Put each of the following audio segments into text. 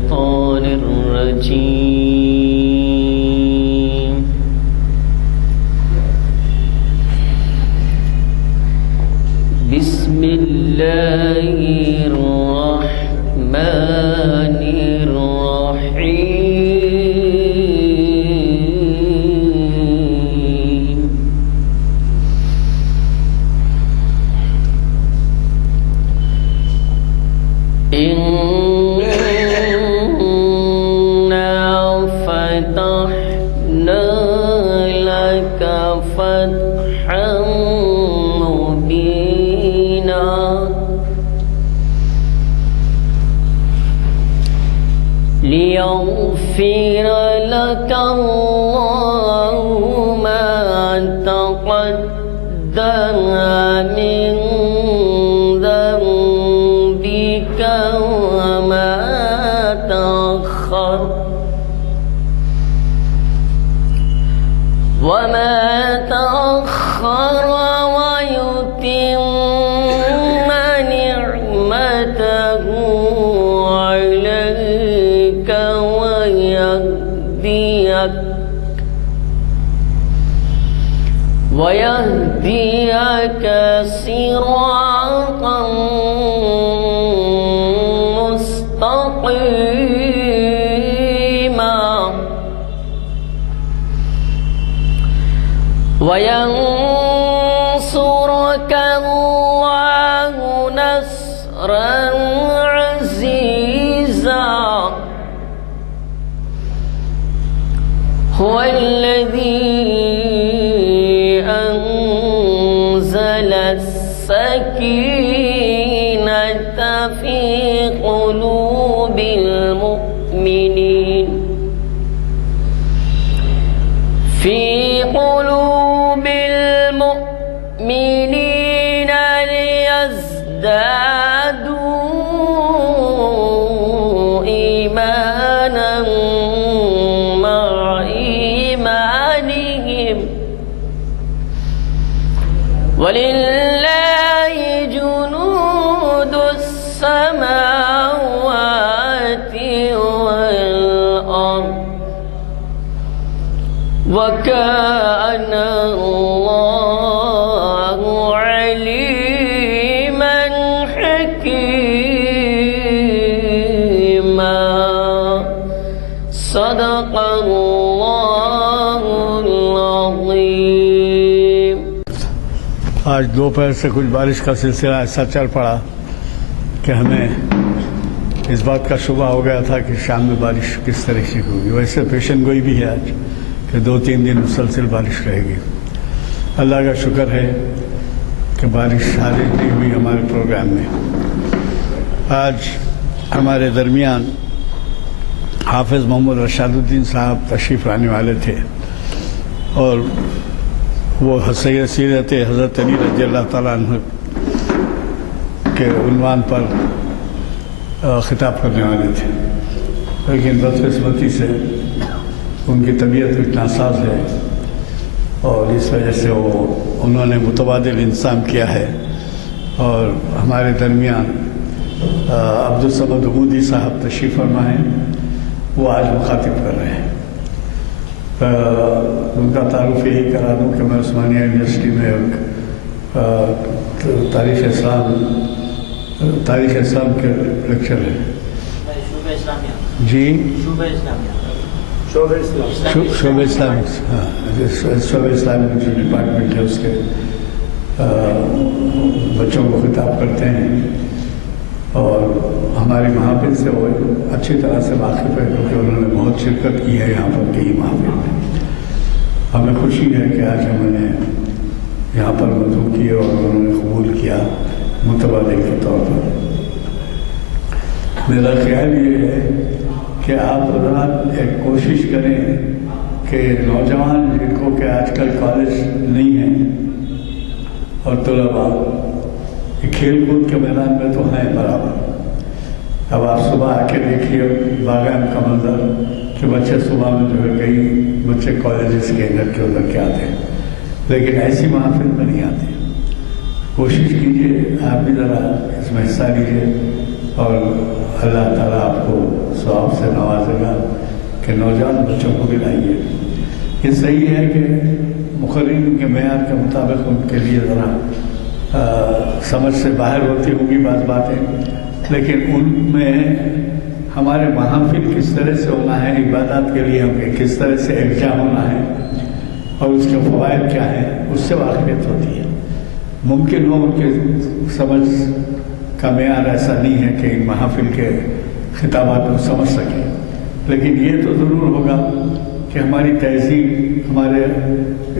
الشيطان الرجيم بسم الله الرحمن الرحيم إنا فتحنا لك فتحا مبينا ليغفر لك الله ما تقدم من ذنبك وما تأخر ويتم نعمته عليك ويهديك صراطا مستقيما وينصرك الله نصرا عزيزا هو الذي أنزل السكينة في قلوب المؤمنين ليزدادوا إيمانا مع إيمانهم ولله جنود السماوات والأرض وكان الله عليما حكيما صدق الله العظيم. آج دوپہر سے کچھ بارش کا سلسلہ ایسا چل پڑا کہ ہمیں اس بات کا شبہ ہو گیا تھا کہ شام میں بارش کس طرح سے ہوگی. ویسے پیشن گوئی بھی ہے آج کہ 2-3 دن مسلسل بارش رہے گی. اللہ کا شکر ہے کہ بارش حاضر نہیں ہوئی ہمارے پروگرام میں. آج ہمارے درمیان حافظ محمد رشاد الدین صاحب تشریف لانے والے تھے اور وہ سیرت حضرت علی رضی اللہ تعالیٰ عنہ کے عنوان پر خطاب کرنے والے تھے، لیکن بدقسمتی سے ان کی طبیعت کچھ ناساز ہے اور اس وجہ سے انہوں نے متبادل انتظام کیا ہے اور ہمارے درمیان عبدالصمد حمودی صاحب تشریف فرما ہیں، وہ آج مخاطب کر رہے ہیں. ان کا تعارف یہی کرا دوں کہ میں عثمانیہ یونیورسٹی میں تاریخ اسلام کے لیکچر ہیں. جی شعبہ اسلام، ہاں شعبہ اسلام جو ڈپارٹمنٹ ہے اس کے بچوں کو خطاب کرتے ہیں اور ہماری محافل سے وہ اچھی طرح سے واقف ہے کیونکہ انہوں نے بہت شرکت کی ہے یہاں پر کئی محافل میں. ہمیں خوشی ہے کہ آج ہم نے یہاں پر مدعو کیے اور انہوں نے قبول کیا متبادل کے طور پر. میرا خیال یہ ہے کہ آپ حضرات ایک کوشش کریں کہ نوجوان جن کو کہ آج کل کالج نہیں ہیں اور طلباء کھیل کود کے میدان میں تو ہیں برابر. اب آپ صبح آ کے دیکھیے باغان کا منظر کہ بچے صبح میں جو ہے کئی بچے کالجز کے ادھر کے ادھر کے آتے ہیں لیکن ایسی محافل میں نہیں آتے. کوشش کیجیے آپ بھی ذرا اس میں حصہ لیجیے اور اللہ تعالیٰ آپ کو ثواب سے نوازے گا کہ نوجوان بچوں کو بھی لائیے۔ یہ صحیح ہے کہ مقررین کے معیار کے مطابق ان کے لیے ذرا سمجھ سے باہر ہوتی ہوں گی بعض باتیں، لیکن ان میں ہمارے محافل کس طرح سے ہونا ہے، عبادات کے لیے ہمیں کس طرح سے یکجا ہونا ہے اور اس کے فوائد کیا ہیں، اس سے واقفیت ہوتی ہے۔ ممکن ہو ان کے سمجھ کا معیار ایسا نہیں ہے کہ ان محافل کے خطابات کو سمجھ سکیں، لیکن یہ تو ضرور ہوگا کہ ہماری تہذیب، ہمارے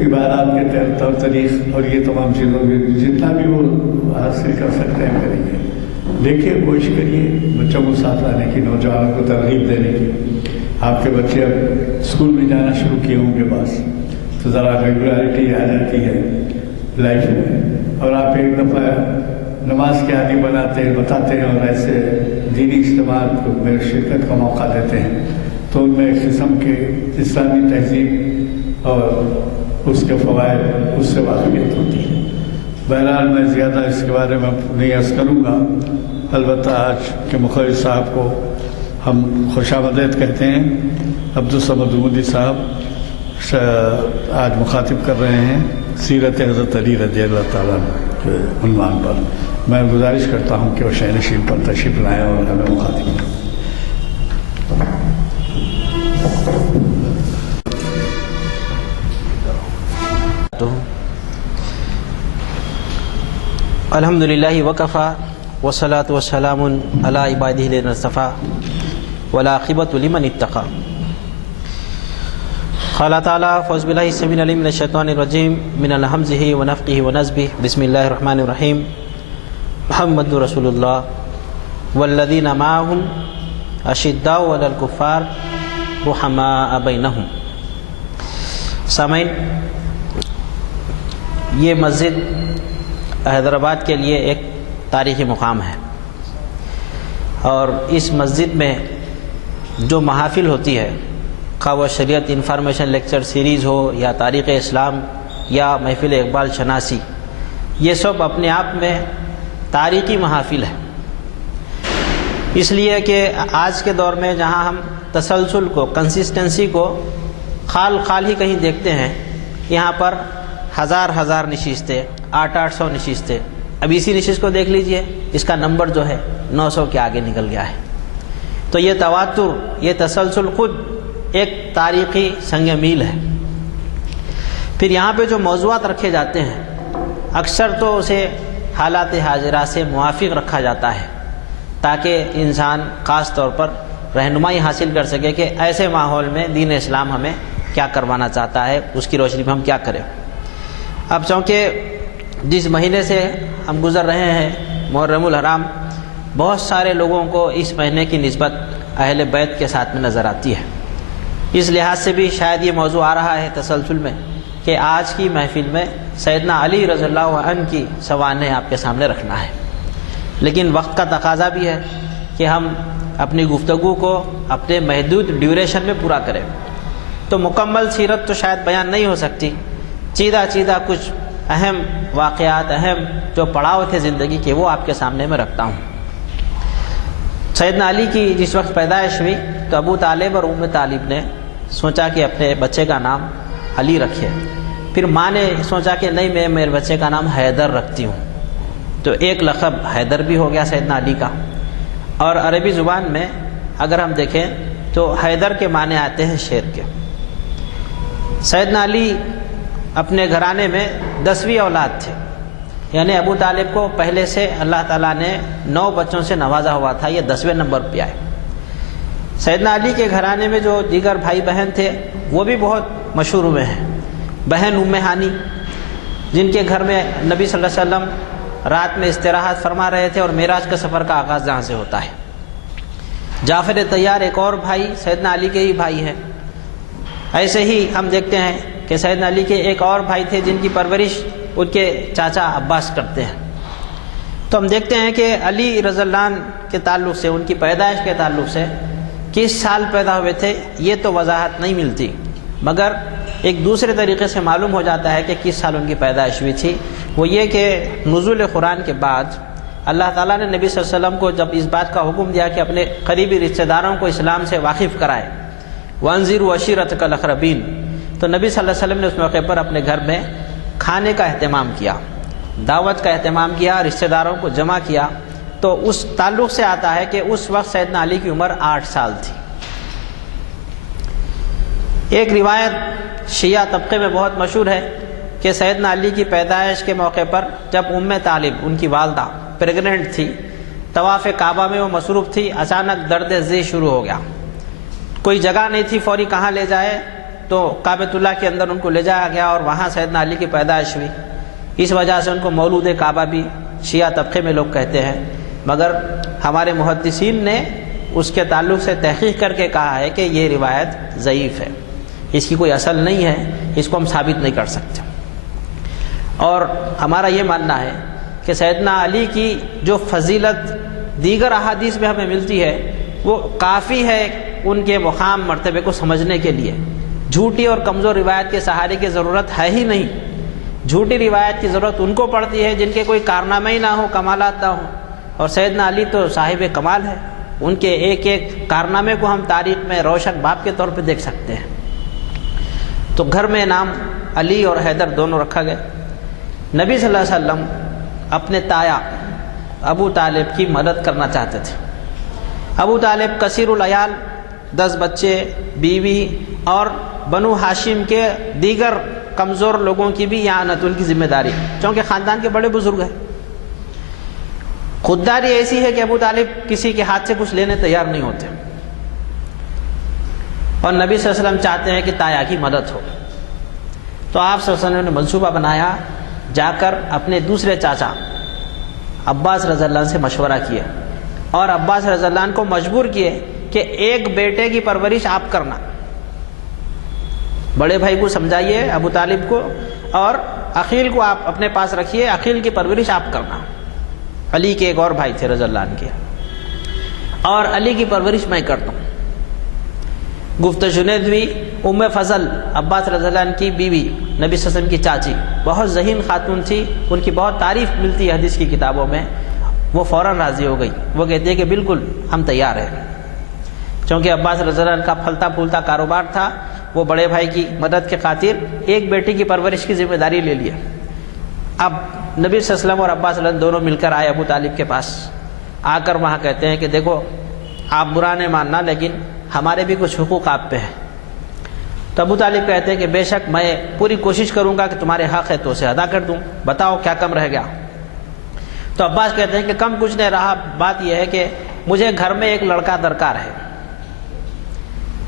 عبادات کے طور طریق اور یہ تمام چیزوں کے جتنا بھی وہ حاصل کر سکتے ہیں کریں گے۔ دیکھیے، کوشش کریے بچوں کو ساتھ لانے کی، نوجوانوں کو ترغیب دینے کی۔ آپ کے بچے اب اسکول میں جانا شروع کیے ہوں گے بس، تو ذرا ریگولیرٹی آ جاتی ہے لائف میں، اور آپ ایک دفعہ نماز کے عادی بناتے ہیں، بتاتے ہیں اور ایسے دینی اجتماعات کو میں شرکت کا موقع دیتے ہیں، تو ان میں ایک قسم کے اسلامی تہذیب اور اس کے فوائد اس سے واقفیت ہوتی ہے۔ بہرحال میں زیادہ اس کے بارے میں نہیں عرض کروں گا، البتہ آج کے مقرر صاحب کو ہم خوش آمدید کہتے ہیں۔ عبدالصمد عمودی صاحب آج مخاطب کر رہے ہیں سیرت حضرت علی رضی اللہ تعالیٰ کے عنوان پر۔ میں گزارش کرتا ہوں کہ وہ شہر نشین پر تشریف لائیں اور ہمیں مخاطب کریں۔ الحمدللہ وکفا والصلاة والسلام علی عبادہ الذین اصطفیٰ والعاقبۃ لمن اتقی۔ قال تعالیٰ فاعوذ باللہ السمیع العلیم من الشیطان الرجیم من ہمزہ ونفخہ ونفثہ، بسم اللہ الرحمن الرحیم۔ محمد رسول اللہ والذین معہم اشداء علی الکفار رحماء بینہم۔ سامعین، یہ مسجد حیدرآباد کے لیے ایک تاریخی مقام ہے، اور اس مسجد میں جو محافل ہوتی ہے، خواہ وہ شریعت انفارمیشن لیکچر سیریز ہو یا تاریخ اسلام یا محفل اقبال شناسی، یہ سب اپنے آپ میں تاریخی محافل ہے۔ اس لیے کہ آج کے دور میں جہاں ہم تسلسل کو، کنسسٹنسی کو خال ہی کہیں دیکھتے ہیں، یہاں پر ہزار نشستیں، 800 نشستیں۔ اب اسی نشست کو دیکھ لیجئے، اس کا نمبر جو ہے 900 کے آگے نکل گیا ہے۔ تو یہ تواتر، یہ تسلسل خود ایک تاریخی سنگ میل ہے۔ پھر یہاں پہ جو موضوعات رکھے جاتے ہیں، اکثر تو اسے حالات حاضرہ سے موافق رکھا جاتا ہے، تاکہ انسان خاص طور پر رہنمائی حاصل کر سکے کہ ایسے ماحول میں دین اسلام ہمیں کیا کروانا چاہتا ہے، اس کی روشنی میں ہم کیا کریں۔ اب چونکہ جس مہینے سے ہم گزر رہے ہیں، محرم الحرام، بہت سارے لوگوں کو اس مہینے کی نسبت اہل بیت کے ساتھ میں نظر آتی ہے۔ اس لحاظ سے بھی شاید یہ موضوع آ رہا ہے تسلسل میں کہ آج کی محفل میں سیدنا علی رضی اللہ عنہ کی سوانح آپ کے سامنے رکھنا ہے، لیکن وقت کا تقاضا بھی ہے کہ ہم اپنی گفتگو کو اپنے محدود ڈیوریشن میں پورا کریں۔ تو مکمل سیرت تو شاید بیان نہیں ہو سکتی، چیدہ کچھ اہم واقعات، اہم جو پڑاؤ تھے زندگی کے، وہ آپ کے سامنے میں رکھتا ہوں۔ سیدنا علی کی جس وقت پیدائش ہوئی تو ابو طالب اور ام طالب نے سوچا کہ اپنے بچے کا نام علی رکھے۔ پھر ماں نے سوچا کہ نہیں، میں میرے بچے کا نام حیدر رکھتی ہوں، تو ایک لقب حیدر بھی ہو گیا سیدنا علی کا۔ اور عربی زبان میں اگر ہم دیکھیں تو حیدر کے معنی آتے ہیں شیر کے۔ سیدنا علی اپنے گھرانے میں 10ویں اولاد تھے، یعنی ابو طالب کو پہلے سے اللہ تعالیٰ نے 9 بچوں سے نوازا ہوا تھا، یہ 10ویں نمبر پہ آئے۔ سیدنا علی کے گھرانے میں جو دیگر بھائی بہن تھے وہ بھی بہت مشہور ہوئے ہیں۔ بہن ام ہانی، جن کے گھر میں نبی صلی اللہ علیہ وسلم رات میں استراحت فرما رہے تھے اور معراج کا سفر کا آغاز جہاں سے ہوتا ہے۔ جعفر طیار ایک اور بھائی سیدنا علی کے ہی بھائی ہیں۔ ایسے ہی ہم دیکھتے ہیں کہ سیدنا علی کے ایک اور بھائی تھے جن کی پرورش ان کے چاچا عباس کرتے ہیں۔ تو ہم دیکھتے ہیں کہ علی رضی اللہ عنہ کے تعلق سے، ان کی پیدائش کے تعلق سے، کس سال پیدا ہوئے تھے یہ تو وضاحت نہیں ملتی، مگر ایک دوسرے طریقے سے معلوم ہو جاتا ہے کہ کس سال ان کی پیدائش ہوئی تھی۔ وہ یہ کہ نزول قرآن کے بعد اللہ تعالیٰ نے نبی صلی اللہ علیہ وسلم کو جب اس بات کا حکم دیا کہ اپنے قریبی رشتہ داروں کو اسلام سے واقف کرائے، وَأَنذِرُوا عَشِيرَتَكَ الْأَقْرَبِينَ، تو نبی صلی اللہ علیہ وسلم نے اس موقع پر اپنے گھر میں کھانے کا اہتمام کیا، دعوت کا اہتمام کیا، رشتہ داروں کو جمع کیا۔ تو اس تعلق سے آتا ہے کہ اس وقت سیدنا علی کی عمر 8 سال تھی۔ ایک روایت شیعہ طبقے میں بہت مشہور ہے کہ سیدنا علی کی پیدائش کے موقع پر جب طالب ان کی والدہ پریگننٹ تھی، طواف کعبہ میں وہ مصروف تھی، اچانک درد ذی شروع ہو گیا، کوئی جگہ نہیں تھی فوری کہاں لے جائے، تو کعبۃ اللہ کے اندر ان کو لے جایا گیا اور وہاں سیدنا علی کی پیدائش ہوئی۔ اس وجہ سے ان کو مولود کعبہ بھی شیعہ طبقے میں لوگ کہتے ہیں، مگر ہمارے محدثین نے اس کے تعلق سے تحقیق کر کے کہا ہے کہ یہ روایت ضعیف ہے، اس کی کوئی اصل نہیں ہے، اس کو ہم ثابت نہیں کر سکتے۔ اور ہمارا یہ ماننا ہے کہ سیدنا علی کی جو فضیلت دیگر احادیث میں ہمیں ملتی ہے وہ کافی ہے ان کے مقام مرتبے کو سمجھنے کے لیے۔ جھوٹی اور کمزور روایت کے سہارے کی ضرورت ہے ہی نہیں۔ جھوٹی روایت کی ضرورت ان کو پڑتی ہے جن کے کوئی کارنامہ ہی نہ ہو، کمالات نہ ہوں، اور سیدنا علی تو صاحب کمال ہے، ان کے ایک ایک کارنامے کو ہم تاریخ میں روشن باب کے طور پہ دیکھ سکتے ہیں۔ تو گھر میں نام علی اور حیدر دونوں رکھا گیا۔ نبی صلی اللہ علیہ وسلم اپنے تایا ابو طالب کی مدد کرنا چاہتے تھے۔ ابو طالب کثیر العیال، 10 بچے، بیوی اور بنو ہاشم کے دیگر کمزور لوگوں کی بھی اعانت، ان کی ذمہ داری، چونکہ خاندان کے بڑے بزرگ ہیں۔ خودداری ایسی ہے کہ ابو طالب کسی کے ہاتھ سے کچھ لینے تیار نہیں ہوتے، اور نبی صلی اللہ علیہ وسلم چاہتے ہیں کہ تایا کی مدد ہو۔ تو آپ صلی اللہ علیہ وسلم نے منصوبہ بنایا، جا کر اپنے دوسرے چاچا عباس رضی اللہ عنہ سے مشورہ کیا، اور عباس رضی اللہ عنہ کو مجبور کیے کہ ایک بیٹے کی پرورش آپ کرنا، بڑے بھائی کو سمجھائیے ابو طالب کو، اور عقیل کو آپ اپنے پاس رکھیے، عقیل کی پرورش آپ کرنا۔ علی کے ایک اور بھائی تھے رضی اللہ عنہ کے، اور علی کی پرورش میں کرتا ہوں۔ گفت جنید ہوئی، ام فضل عباس رضی اللہ عنہ کی بیوی، نبی صلی اللہ علیہ وسلم کی چاچی، بہت ذہین خاتون تھی، ان کی بہت تعریف ملتی ہے حدیث کی کتابوں میں، وہ فوراً راضی ہو گئی۔ وہ کہتی ہے کہ بالکل ہم تیار ہیں، چونکہ عباس رضی اللہ عنہ کا پھلتا پھولتا کاروبار تھا، وہ بڑے بھائی کی مدد کے خاطر ایک بیٹی کی پرورش کی ذمہ داری لے لیا۔ اب نبی صلی اللہ علیہ وسلم اور عباس رضی اللہ عنہ دونوں مل کر آئے ابو طالب کے پاس، آ کر وہاں کہتے ہیں کہ دیکھو آپ برا نہیں ماننا، لیکن ہمارے بھی کچھ حقوق آپ پہ ہیں۔ تو ابو طالب کہتے ہیں کہ بے شک میں پوری کوشش کروں گا کہ تمہارے حق ہے تو اسے ادا کر دوں، بتاؤ کیا کم رہ گیا۔ تو عباس کہتے ہیں کہ کم کچھ نہیں رہا، بات یہ ہے کہ مجھے گھر میں ایک لڑکا درکار ہے،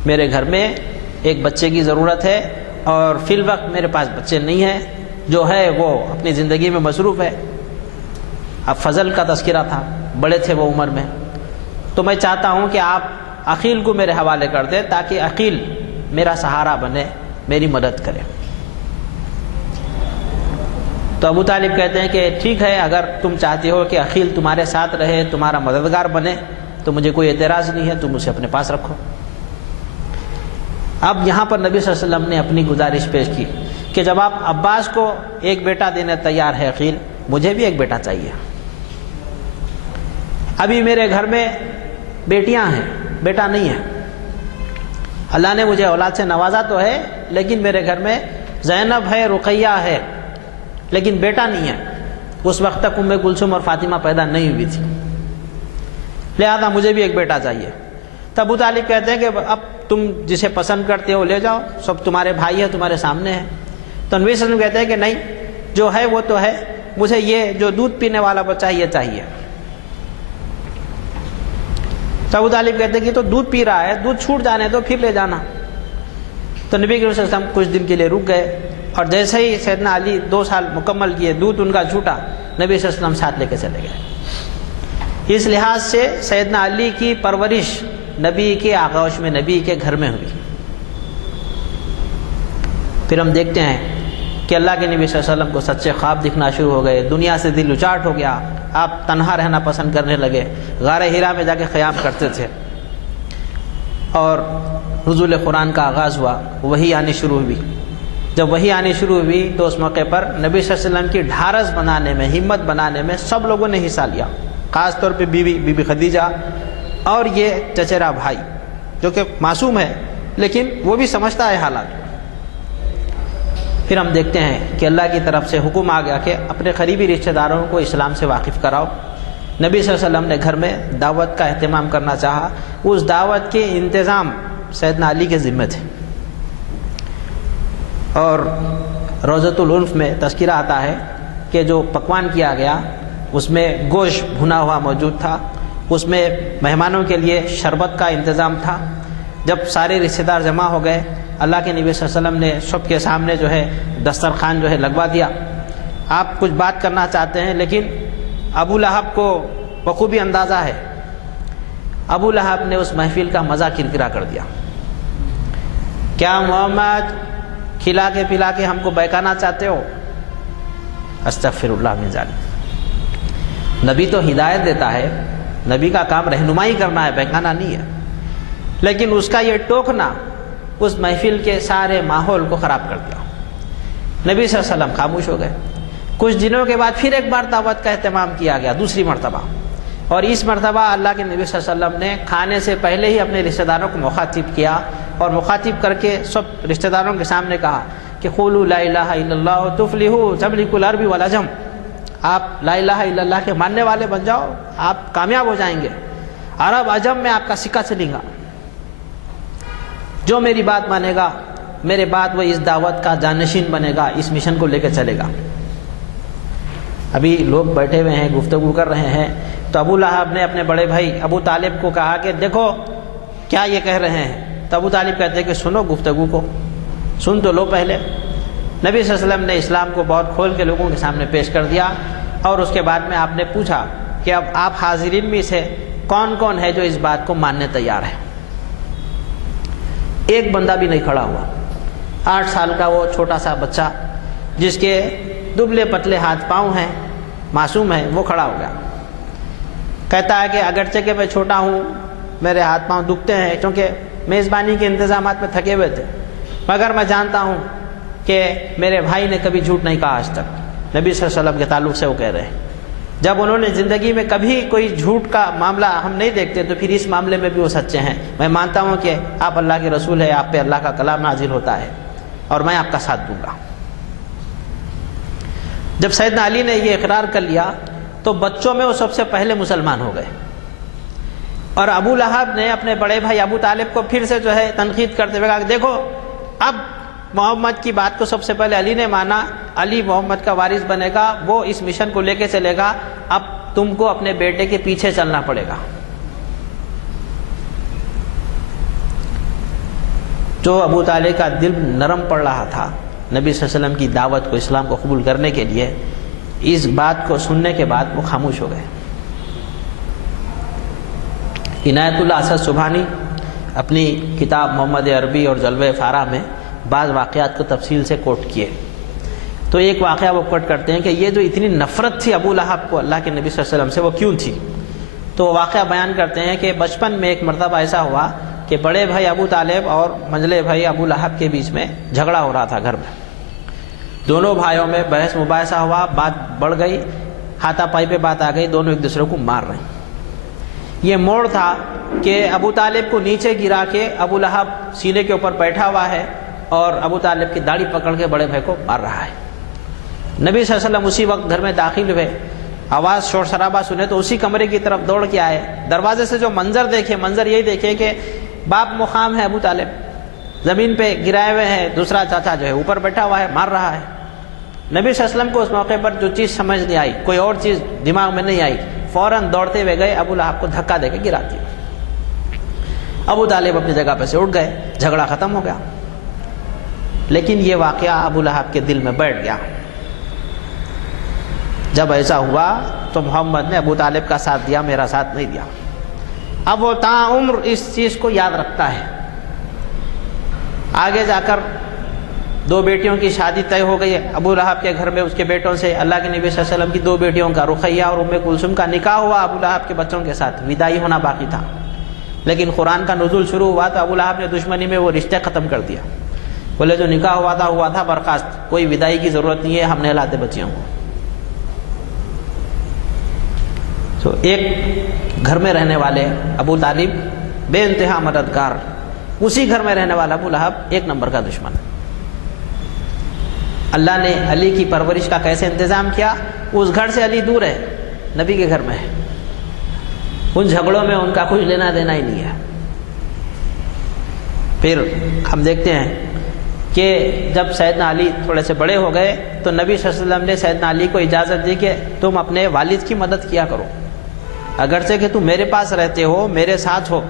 میرے گھر میں ایک بچے کی ضرورت ہے، اور فی الوقت میرے پاس بچے نہیں ہیں، جو ہے وہ اپنی زندگی میں مصروف ہے۔ اب فضل کا تذکرہ تھا، بڑے تھے وہ عمر میں، تو میں چاہتا ہوں کہ آپ عقیل کو میرے حوالے کر دیں تاکہ عقیل میرا سہارا بنے، میری مدد کرے۔ تو ابو طالب کہتے ہیں کہ ٹھیک ہے، اگر تم چاہتے ہو کہ عقیل تمہارے ساتھ رہے، تمہارا مددگار بنے، تو مجھے کوئی اعتراض نہیں ہے، تم اسے اپنے پاس رکھو۔ اب یہاں پر نبی صلی اللہ علیہ وسلم نے اپنی گزارش پیش کی کہ جب آپ عباس کو ایک بیٹا دینے تیار ہے عقیل، مجھے بھی ایک بیٹا چاہیے۔ ابھی میرے گھر میں بیٹیاں ہیں، بیٹا نہیں ہے۔ اللہ نے مجھے اولاد سے نوازا تو ہے، لیکن میرے گھر میں زینب ہے، رقیہ ہے، لیکن بیٹا نہیں ہے۔ اس وقت تک ام کلثوم اور فاطمہ پیدا نہیں ہوئی تھی، لہذا مجھے بھی ایک بیٹا چاہیے۔ تو ابو طالب کہتے ہیں کہ اب تم جسے پسند کرتے ہو لے جاؤ، سب تمہارے بھائی ہیں، تمہارے سامنے ہیں۔ تو نبی صلی اللہ علیہ وسلم کہتے ہیں کہ نہیں، جو ہے وہ تو ہے، مجھے یہ جو دودھ پینے والا بچہ یہ چاہیے۔ تو ابو طالب کہتے ہیں کہ تو دودھ پی رہا ہے، دودھ چھوٹ جانے تو پھر لے جانا۔ تو نبی صلی اللہ علیہ وسلم کچھ دن کے لیے رک گئے، اور جیسے ہی سیدنا علی 2 سال مکمل کیے، دودھ ان کا چھوٹا، نبی صلی اللہ علیہ وسلم ساتھ لے کے چلے گئے۔ اس لحاظ سے سیدنا علی کی پرورش نبی کے آغوش میں، نبی کے گھر میں ہوئی۔ پھر ہم دیکھتے ہیں کہ اللہ کے نبی صلی اللہ علیہ وسلم کو سچے خواب دکھنا شروع ہو گئے، دنیا سے دل اچاٹ ہو گیا، آپ تنہا رہنا پسند کرنے لگے، غار حرا میں جا کے قیام کرتے تھے، اور نزول قرآن کا آغاز ہوا، وحی آنی شروع ہوئی۔ جب وحی آنی شروع ہوئی تو اس موقع پر نبی صلی اللہ علیہ وسلم کی ڈھارس بنانے میں، ہمت بنانے میں سب لوگوں نے حصہ لیا۔ خاص طور پہ بی بی خدیجہ اور یہ چچیرا بھائی جو کہ معصوم ہے لیکن وہ بھی سمجھتا ہے حالات. پھر ہم دیکھتے ہیں کہ اللہ کی طرف سے حکم آ گیا کہ اپنے قریبی رشتہ داروں کو اسلام سے واقف کراؤ. نبی صلی اللہ علیہ وسلم نے گھر میں دعوت کا اہتمام کرنا چاہا. اس دعوت کے انتظام سیدنا علی کے ذمہ تھے. اور روضۃ العنف میں تذکرہ آتا ہے کہ جو پکوان کیا گیا اس میں گوشت بھنا ہوا موجود تھا، اس میں مہمانوں کے لیے شربت کا انتظام تھا. جب سارے رشتہ دار جمع ہو گئے اللہ کے نبی صلی اللہ علیہ وسلم نے سب کے سامنے جو ہے دسترخوان جو ہے لگوا دیا. آپ کچھ بات کرنا چاہتے ہیں لیکن ابو لہب کو بخوبی اندازہ ہے. ابو لہب نے اس محفل کا مزہ کرکرا کر دیا. کیا محمد کھلا کے پلا کے ہم کو بہکانا چاہتے ہو؟ استغفر اللہ من ذالک. نبی تو ہدایت دیتا ہے، نبی کا کام رہنمائی کرنا ہے، بہکانا نہیں ہے. لیکن اس کا یہ ٹوکنا اس محفل کے سارے ماحول کو خراب کر دیا. نبی صلی اللہ علیہ وسلم خاموش ہو گئے. کچھ دنوں کے بعد پھر ایک بار دعوت کا اہتمام کیا گیا، دوسری مرتبہ. اور اس مرتبہ اللہ کے نبی صلی اللہ علیہ وسلم نے کھانے سے پہلے ہی اپنے رشتہ داروں کو مخاطب کیا اور مخاطب کر کے سب رشتہ داروں کے سامنے کہا کہ قولوا لا الہ الا اللہ تفلحوا تملکوا العرب والعجم. آپ لا الہ الا اللہ کے ماننے والے بن جاؤ، آپ کامیاب ہو جائیں گے. عرب عجم میں آپ کا سکہ چلے گا. جو میری بات مانے گا میرے بعد وہ اس دعوت کا جانشین بنے گا، اس مشن کو لے کے چلے گا. ابھی لوگ بیٹھے ہوئے ہیں گفتگو کر رہے ہیں تو ابو لہب نے اپنے بڑے بھائی ابو طالب کو کہا کہ دیکھو کیا یہ کہہ رہے ہیں. تو ابو طالب کہتے ہیں کہ سنو گفتگو کو، سن تو لو پہلے. نبی صلی اللہ علیہ وسلم نے اسلام کو بہت کھول کے لوگوں کے سامنے پیش کر دیا اور اس کے بعد میں آپ نے پوچھا کہ اب آپ حاضرین میں سے کون کون ہے جو اس بات کو ماننے تیار ہے. ایک بندہ بھی نہیں کھڑا ہوا. 8 سال کا وہ چھوٹا سا بچہ جس کے دبلے پتلے ہاتھ پاؤں ہیں، معصوم ہے، وہ کھڑا ہو گیا. کہتا ہے کہ اگرچہ کہ میں چھوٹا ہوں، میرے ہاتھ پاؤں دکھتے ہیں کیونکہ میزبانی کے انتظامات میں تھکے ہوئے تھے، مگر میں جانتا ہوں کہ میرے بھائی نے کبھی جھوٹ نہیں کہا آج تک. نبی صلی اللہ علیہ وسلم کے تعلق سے وہ کہہ رہے ہیں جب انہوں نے زندگی میں کبھی کوئی جھوٹ کا معاملہ ہم نہیں دیکھتے تو پھر اس معاملے میں بھی وہ سچے ہیں. میں مانتا ہوں کہ آپ اللہ کے رسول ہیں، آپ پہ اللہ کا کلام نازل ہوتا ہے اور میں آپ کا ساتھ دوں گا. جب سیدنا علی نے یہ اقرار کر لیا تو بچوں میں وہ سب سے پہلے مسلمان ہو گئے. اور ابو لہب نے اپنے بڑے بھائی ابو طالب کو پھر سے جو ہے تنقید کرتے ہوئے کہا کہ دیکھو اب محمد کی بات کو سب سے پہلے علی نے مانا، علی محمد کا وارث بنے گا، وہ اس مشن کو لے کے چلے گا، اب تم کو اپنے بیٹے کے پیچھے چلنا پڑے گا. جو ابو طالب کا دل نرم پڑ رہا تھا نبی صلی اللہ علیہ وسلم کی دعوت کو، اسلام کو قبول کرنے کے لیے، اس بات کو سننے کے بعد وہ خاموش ہو گئے. عنایت اللہ اسد سبحانی اپنی کتاب محمد عربی اور جلوہ فارا میں بعض واقعات کو تفصیل سے کوٹ کیے. تو ایک واقعہ وہ کوٹ کرتے ہیں کہ یہ جو اتنی نفرت تھی ابو لہب کو اللہ کے نبی صلی اللہ علیہ وسلم سے، وہ کیوں تھی. تو وہ واقعہ بیان کرتے ہیں کہ بچپن میں ایک مرتبہ ایسا ہوا کہ بڑے بھائی ابو طالب اور منجلے بھائی ابو لہب کے بیچ میں جھگڑا ہو رہا تھا گھر میں. دونوں بھائیوں میں بحث مباحثہ ہوا، بات بڑھ گئی، ہاتھا پائی پہ بات آ گئی، دونوں ایک دوسرے کو مار رہے ہیں. یہ موڑ تھا کہ ابو طالب کو نیچے گرا کے ابو لہب سینے کے اوپر بیٹھا ہوا ہے اور ابو طالب کی داڑھی پکڑ کے بڑے بھائی کو مار رہا ہے. نبی صلی اللہ علیہ وسلم اسی وقت گھر میں داخل ہوئے، آواز شور شرابہ سنے تو اسی کمرے کی طرف دوڑ کے آئے. دروازے سے جو منظر دیکھے، منظر یہی دیکھے کہ باپ مقام ہے ابو طالب زمین پہ گرائے ہوئے ہیں، دوسرا چاچا جو ہے اوپر بیٹھا ہوا ہے، مار رہا ہے. نبی صلی اللہ علیہ وسلم کو اس موقع پر جو چیز سمجھ نہیں آئی، کوئی اور چیز دماغ میں نہیں آئی، فوراً دوڑتے ہوئے گئے ابو لہب کو دھکا دے کے گرا دیا. ابو طالب اپنی جگہ پہ سے اٹھ گئے، جھگڑا ختم ہو گیا. لیکن یہ واقعہ ابو لہب کے دل میں بیٹھ گیا. جب ایسا ہوا تو محمد نے ابو طالب کا ساتھ دیا، میرا ساتھ نہیں دیا. اب وہ تا عمر اس چیز کو یاد رکھتا ہے. آگے جا کر 2 بیٹیوں کی شادی طے ہو گئی ابو لہب کے گھر میں. اس کے بیٹوں سے اللہ کے نبی صلی اللہ علیہ وسلم کی 2 بیٹیوں کا، رقیہ اور ام کلثوم کا نکاح ہوا. ابو لہب کے بچوں کے ساتھ وداعی ہونا باقی تھا. لیکن قرآن کا نزول شروع ہوا تو ابو لہب نے دشمنی میں وہ رشتے ختم کر دیا. بولے جو نکاح ہوا تھا برخاست، کوئی وداعی کی ضرورت نہیں ہے، ہم نہلاتے بچیوں کو. تو ایک گھر میں رہنے والے ابو طالب بے انتہا مددگار، اسی گھر میں رہنے والا ابو لہب ایک نمبر کا دشمن۔ اللہ نے علی کی پرورش کا کیسے انتظام کیا؟ اس گھر سے علی دور ہے، نبی کے گھر میں ہے، ان جھگڑوں میں ان کا کچھ لینا دینا ہی نہیں ہے۔ پھر ہم دیکھتے ہیں کہ جب سیدنا علی تھوڑے سے بڑے ہو گئے تو نبی صلی اللہ علیہ وسلم نے سیدنا علی کو اجازت دی کہ تم اپنے والد کی مدد کیا کرو، اگرچہ کہ تم میرے پاس رہتے ہو، میرے ساتھ ہو،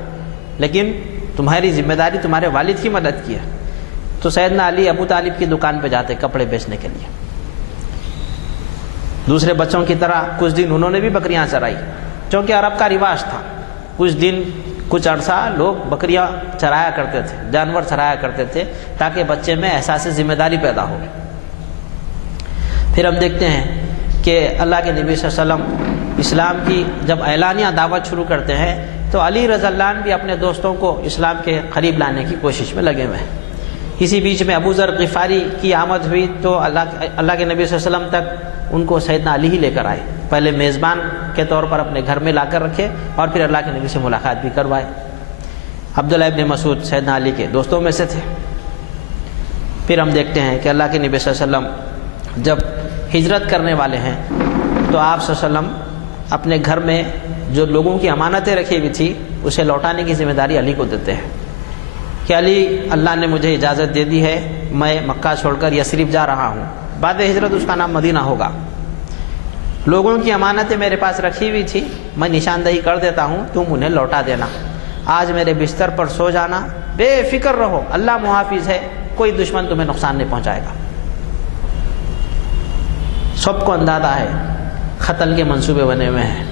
لیکن تمہاری ذمہ داری تمہارے والد کی مدد کی ہے۔ تو سیدنا علی ابو طالب کی دکان پہ جاتے کپڑے بیچنے کے لیے، دوسرے بچوں کی طرح کچھ دن انہوں نے بھی بکریاں چرائی، چونکہ عرب کا رواج تھا، کچھ دن کچھ عرصہ لوگ بکریاں چرایا کرتے تھے، جانور چرایا کرتے تھے، تاکہ بچے میں احساس ذمہ داری پیدا ہو۔ پھر ہم دیکھتے ہیں کہ اللہ کے نبی صلی اللہ علیہ وسلم اسلام کی جب اعلانیہ دعوت شروع کرتے ہیں تو علی رضی اللہ عنہ بھی اپنے دوستوں کو اسلام کے قریب لانے کی کوشش میں لگے ہوئے ہیں۔ اسی بیچ میں ابو ذر غفاری کی آمد ہوئی تو اللہ کے نبی صلی اللہ علیہ وسلم تک ان کو سیدنا علی ہی لے کر آئے، پہلے میزبان کے طور پر اپنے گھر میں لا کر رکھے اور پھر اللہ کے نبی سے ملاقات بھی کروائے۔ عبداللہ ابن مسعود سیدنا علی کے دوستوں میں سے تھے۔ پھر ہم دیکھتے ہیں کہ اللہ کے نبی صلی اللہ علیہ وسلم جب ہجرت کرنے والے ہیں تو آپ صلی اللہ علیہ وسلم اپنے گھر میں جو لوگوں کی امانتیں رکھی ہوئی تھی اسے لوٹانے کی ذمہ داری علی کو دیتے ہیں کہ علی، اللہ نے مجھے اجازت دے دی ہے، میں مکہ چھوڑ کر یثرب جا رہا ہوں، بعد ہجرت اس کا نام مدینہ ہوگا، لوگوں کی امانتیں میرے پاس رکھی ہوئی تھی، میں نشاندہی کر دیتا ہوں، تم انہیں لوٹا دینا، آج میرے بستر پر سو جانا، بے فکر رہو، اللہ محافظ ہے، کوئی دشمن تمہیں نقصان نہیں پہنچائے گا۔ سب کو اندازہ ہے قتل کے منصوبے بنے ہوئے ہیں،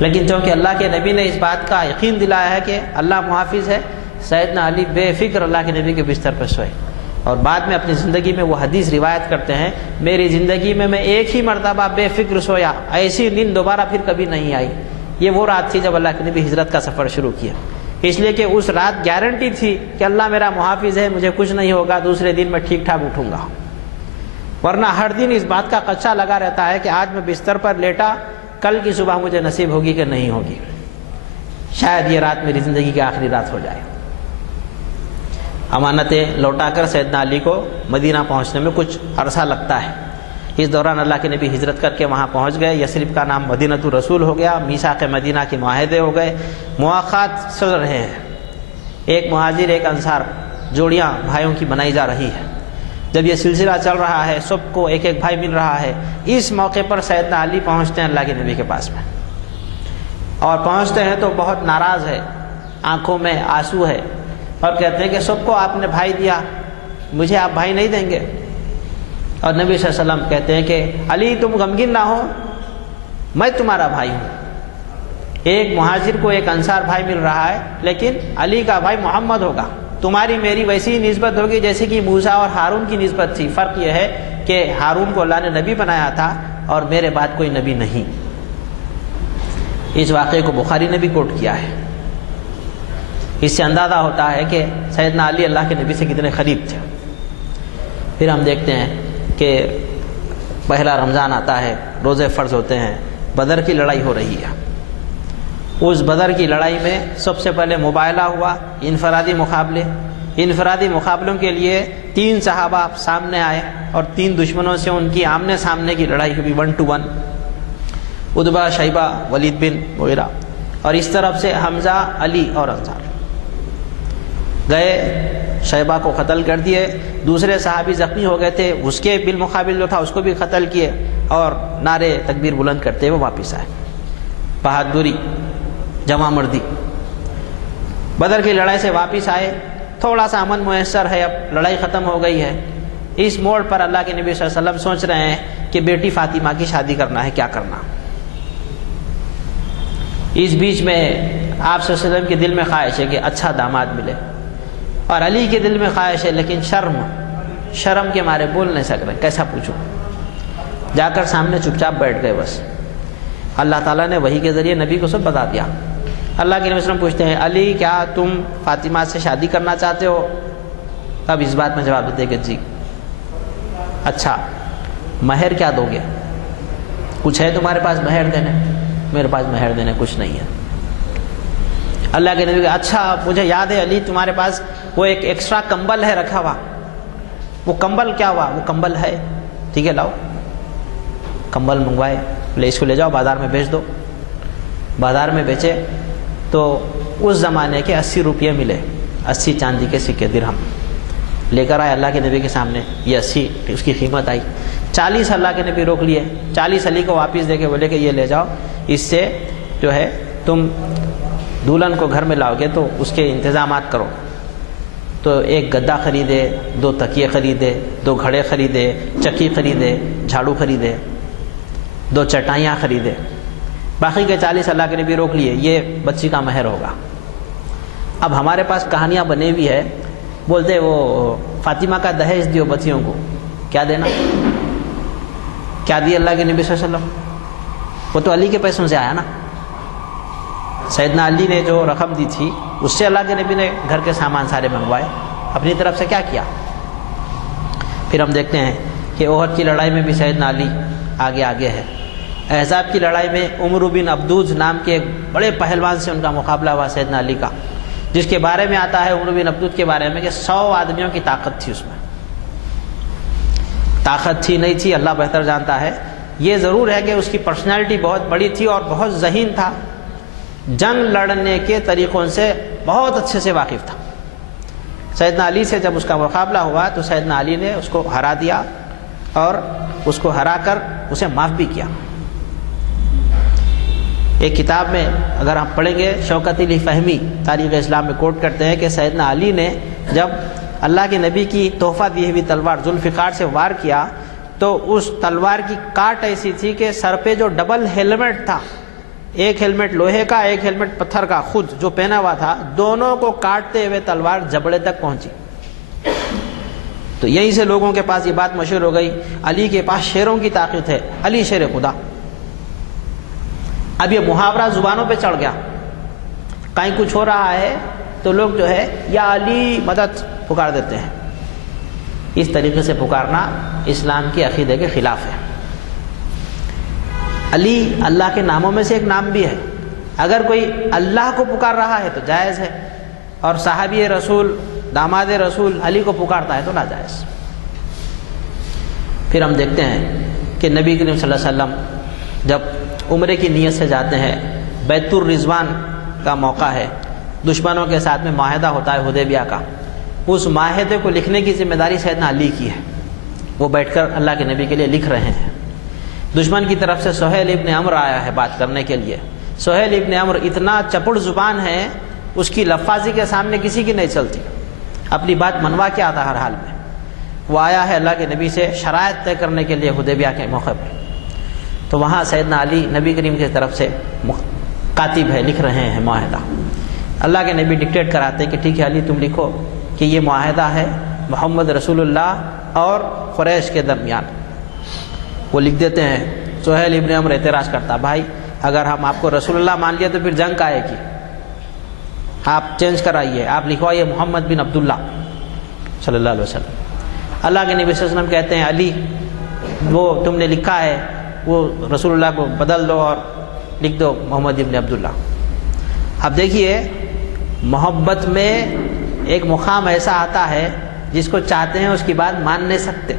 لیکن چونکہ اللہ کے نبی نے اس بات کا یقین دلایا ہے کہ اللہ محافظ ہے، سیدنا علی بے فکر اللہ کے نبی کے بستر پر سوئے، اور بعد میں اپنی زندگی میں وہ حدیث روایت کرتے ہیں، میری زندگی میں ایک ہی مرتبہ بے فکر سویا، ایسی نیند دوبارہ پھر کبھی نہیں آئی۔ یہ وہ رات تھی جب اللہ کے نبی ہجرت کا سفر شروع کیا، اس لیے کہ اس رات گارنٹی تھی کہ اللہ میرا محافظ ہے، مجھے کچھ نہیں ہوگا، دوسرے دن میں ٹھیک ٹھاک اٹھوں گا، ورنہ ہر دن اس بات کا خدشہ لگا رہتا ہے کہ آج میں بستر پر لیٹا، کل کی صبح مجھے نصیب ہوگی کہ نہیں ہوگی، شاید یہ رات میری زندگی کی آخری رات ہو جائے۔ امانتیں لوٹا کر سیدنا علی کو مدینہ پہنچنے میں کچھ عرصہ لگتا ہے، اس دوران اللہ کے نبی ہجرت کر کے وہاں پہنچ گئے، یثرب کا نام مدینۃ الرسول ہو گیا، میثاق مدینہ کے معاہدے ہو گئے، مواخات چل رہے ہیں، ایک مہاجر ایک انصار جوڑیاں بھائیوں کی بنائی جا رہی ہے۔ جب یہ سلسلہ چل رہا ہے، سب کو ایک ایک بھائی مل رہا ہے، اس موقع پر سیدنا علی پہنچتے ہیں اللہ کے نبی کے پاس میں، اور پہنچتے ہیں تو بہت ناراض ہے، آنکھوں میں آنسو ہے، اور کہتے ہیں کہ سب کو آپ نے بھائی دیا، مجھے آپ بھائی نہیں دیں گے؟ اور نبی صلی اللہ علیہ وسلم کہتے ہیں کہ علی تم غمگین نہ ہو، میں تمہارا بھائی ہوں۔ ایک مہاجر کو ایک انصار بھائی مل رہا ہے، لیکن علی کا بھائی محمد ہوگا، تمہاری میری ویسی ہی نسبت ہوگی جیسے کہ موسیٰ اور ہارون کی نسبت تھی، فرق یہ ہے کہ ہارون کو اللہ نے نبی بنایا تھا اور میرے بعد کوئی نبی نہیں۔ اس واقعے کو بخاری نے بھی کوٹ کیا ہے۔ اس سے اندازہ ہوتا ہے کہ سیدنا علی اللہ کے نبی سے کتنے قریب تھے۔ پھر ہم دیکھتے ہیں کہ پہلا رمضان آتا ہے، روزے فرض ہوتے ہیں، بدر کی لڑائی ہو رہی ہے۔ اس بدر کی لڑائی میں سب سے پہلے مباہلہ ہوا، انفرادی مقابلے۔ انفرادی مقابلوں کے لیے 3 صحابہ سامنے آئے اور 3 دشمنوں سے ان کی آمنے سامنے کی لڑائی ہوئی 1 to 1، عتبہ، شیبہ، ولید بن مغیرہ، اور اس طرف سے حمزہ، علی اور انصار گئے، شیبہ کو قتل کر دیے، دوسرے صحابی زخمی ہو گئے تھے، اس کے بالمقابل جو تھا اس کو بھی قتل کیے، اور نعرے تکبیر بلند کرتے ہوئے واپس آئے۔ بہادری، جمع مردی، بدر کی لڑائی سے واپس آئے، تھوڑا سا امن میسر ہے، اب لڑائی ختم ہو گئی ہے۔ اس موڑ پر اللہ کے نبی صلی اللہ علیہ وسلم سوچ رہے ہیں کہ بیٹی فاطمہ کی شادی کرنا ہے، کیا کرنا۔ اس بیچ میں آپ صلی اللہ علیہ وسلم کے دل میں خواہش ہے کہ اچھا داماد ملے، اور علی کے دل میں خواہش ہے لیکن شرم کے مارے بول نہیں سک رہے، کیسا پوچھوں۔ جا کر سامنے چپ چاپ بیٹھ گئے بس۔ اللہ تعالیٰ نے وحی کے ذریعے نبی کو سب بتا دیا۔ اللہ کے نبی صلی اللہ علیہ وسلم پوچھتے ہیں، علی کیا تم فاطمہ سے شادی کرنا چاہتے ہو؟ اب اس بات میں جواب دیتے کہ جی۔ اچھا، مہر کیا دو گے؟ کچھ ہے تمہارے پاس مہر دینے؟ میرے پاس مہر دینے کچھ نہیں ہے۔ اللہ کے نبی کہا اچھا مجھے یاد ہے علی تمہارے پاس وہ ایک ایکسٹرا کمبل ہے رکھا ہوا، وہ کمبل کیا ہوا؟ وہ کمبل ہے، ٹھیک ہے لاؤ۔ کمبل منگوائے، لے اس کو لے جاؤ بازار میں بیچ دو۔ بازار میں بیچے تو اس زمانے کے 80 روپیے ملے، 80 چاندی کے سکے درہم لے کر آئے اللہ کے نبی کے سامنے، یہ 80 اس کی قیمت آئی۔ 40 اللہ کے نبی روک لیے، 40 علی کو واپس دے کے بولے کہ یہ لے جاؤ، اس سے جو ہے تم دلہن کو گھر میں لاؤ گے تو اس کے انتظامات کرو۔ تو ایک گدا خریدے، 2 تکیے خریدے، 2 گھڑے خریدے، چکی خریدے، جھاڑو خریدے، 2 چٹائیاں خریدے۔ باقی کے 40 اللہ کے نبی روک لیے، یہ بچی کا مہر ہوگا۔ اب ہمارے پاس کہانیاں بنے ہوئی ہے، بولتے وہ فاطمہ کا دہیج دیو بچیوں کو، کیا دینا؟ کیا دی اللہ کے نبی صلی اللہ علیہ وسلم؟ وہ تو علی کے پیسوں سے آیا نا۔ سیدنا علی نے جو رقم دی تھی اس سے اللہ کے نبی نے گھر کے سامان سارے منگوائے، اپنی طرف سے کیا کیا؟ پھر ہم دیکھتے ہیں کہ احد کی لڑائی میں بھی سیدنا علی آگے ہے۔ احزاب کی لڑائی میں عمر بن عبدوج نام کے ایک بڑے پہلوان سے ان کا مقابلہ ہوا سیدنا علی کا، جس کے بارے میں آتا ہے عمر بن عبدوج کے بارے میں کہ 100 آدمیوں کی طاقت تھی، اس میں طاقت تھی نہیں تھی اللہ بہتر جانتا ہے۔ یہ ضرور ہے کہ اس کی پرسنالٹی بہت بڑی تھی اور بہت ذہین تھا، جنگ لڑنے کے طریقوں سے بہت اچھے سے واقف تھا۔ سیدنا علی سے جب اس کا مقابلہ ہوا تو سیدنا علی نے اس کو ہرا دیا اور اس کو ہرا کر اسے معاف بھی کیا۔ ایک کتاب میں اگر ہم پڑھیں گے، شوکت علی فہمی تاریخ اسلام میں کوٹ کرتے ہیں کہ سیدنا علی نے جب اللہ کے نبی کی تحفہ دی ہوئی تلوار ذوالفقار سے وار کیا تو اس تلوار کی کاٹ ایسی تھی کہ سر پہ جو ڈبل ہیلمٹ تھا، ایک ہیلمٹ لوہے کا ایک ہیلمٹ پتھر کا خود جو پہنا ہوا تھا، دونوں کو کاٹتے ہوئے تلوار جبڑے تک پہنچی۔ تو یہیں سے لوگوں کے پاس یہ بات مشہور ہو گئی، علی کے پاس شیروں کی طاقت ہے، علی شیر خدا۔ اب یہ محاورہ زبانوں پہ چڑھ گیا، کہیں کچھ ہو رہا ہے تو لوگ جو ہے یا علی مدد پکار دیتے ہیں۔ اس طریقے سے پکارنا اسلام کے عقیدے کے خلاف ہے۔ علی اللہ کے ناموں میں سے ایک نام بھی ہے، اگر کوئی اللہ کو پکار رہا ہے تو جائز ہے، اور صحابی رسول داماد رسول علی کو پکارتا ہے تو ناجائز۔ پھر ہم دیکھتے ہیں کہ نبی کریم صلی اللہ علیہ وسلم جب عمرے کی نیت سے جاتے ہیں، بیت الرضوان کا موقع ہے، دشمنوں کے ساتھ میں معاہدہ ہوتا ہے حدیبیہ کا، اس معاہدے کو لکھنے کی ذمہ داری سیدنا علی کی ہے، وہ بیٹھ کر اللہ کے نبی کے لیے لکھ رہے ہیں۔ دشمن کی طرف سے سہیل ابن عمر آیا ہے بات کرنے کے لیے۔ سہیل ابن عمر اتنا چپڑ زبان ہے، اس کی لفاظی کے سامنے کسی کی نہیں چلتی، اپنی بات منوا کے آتا ہر حال میں۔ وہ آیا ہے اللہ کے نبی سے شرائط طے کرنے کے لیے حدیبیہ کے موقع پہ، تو وہاں سیدنا علی نبی کریم کی طرف سے کاتب ہے، لکھ رہے ہیں معاہدہ۔ اللہ کے نبی ڈکٹیٹ کراتے ہیں کہ ٹھیک ہے علی تم لکھو کہ یہ معاہدہ ہے محمد رسول اللہ اور قریش کے درمیان۔ وہ لکھ دیتے ہیں، سہیل ابن عمر اعتراض کرتا، بھائی اگر ہم آپ کو رسول اللہ مان لیا تو پھر جنگ آئے گی، آپ چینج کرائیے، آپ لکھوائیے محمد بن عبداللہ صلی اللہ علیہ وسلم۔ اللہ کے نبی صلی اللہ علیہ وسلم کہتے ہیں علی وہ تم نے لکھا ہے وہ رسول اللہ کو بدل دو اور لکھ دو محمد بن عبداللہ۔ اب دیکھیے محبت میں ایک مقام ایسا آتا ہے جس کو چاہتے ہیں اس کی بات مان نہیں سکتے۔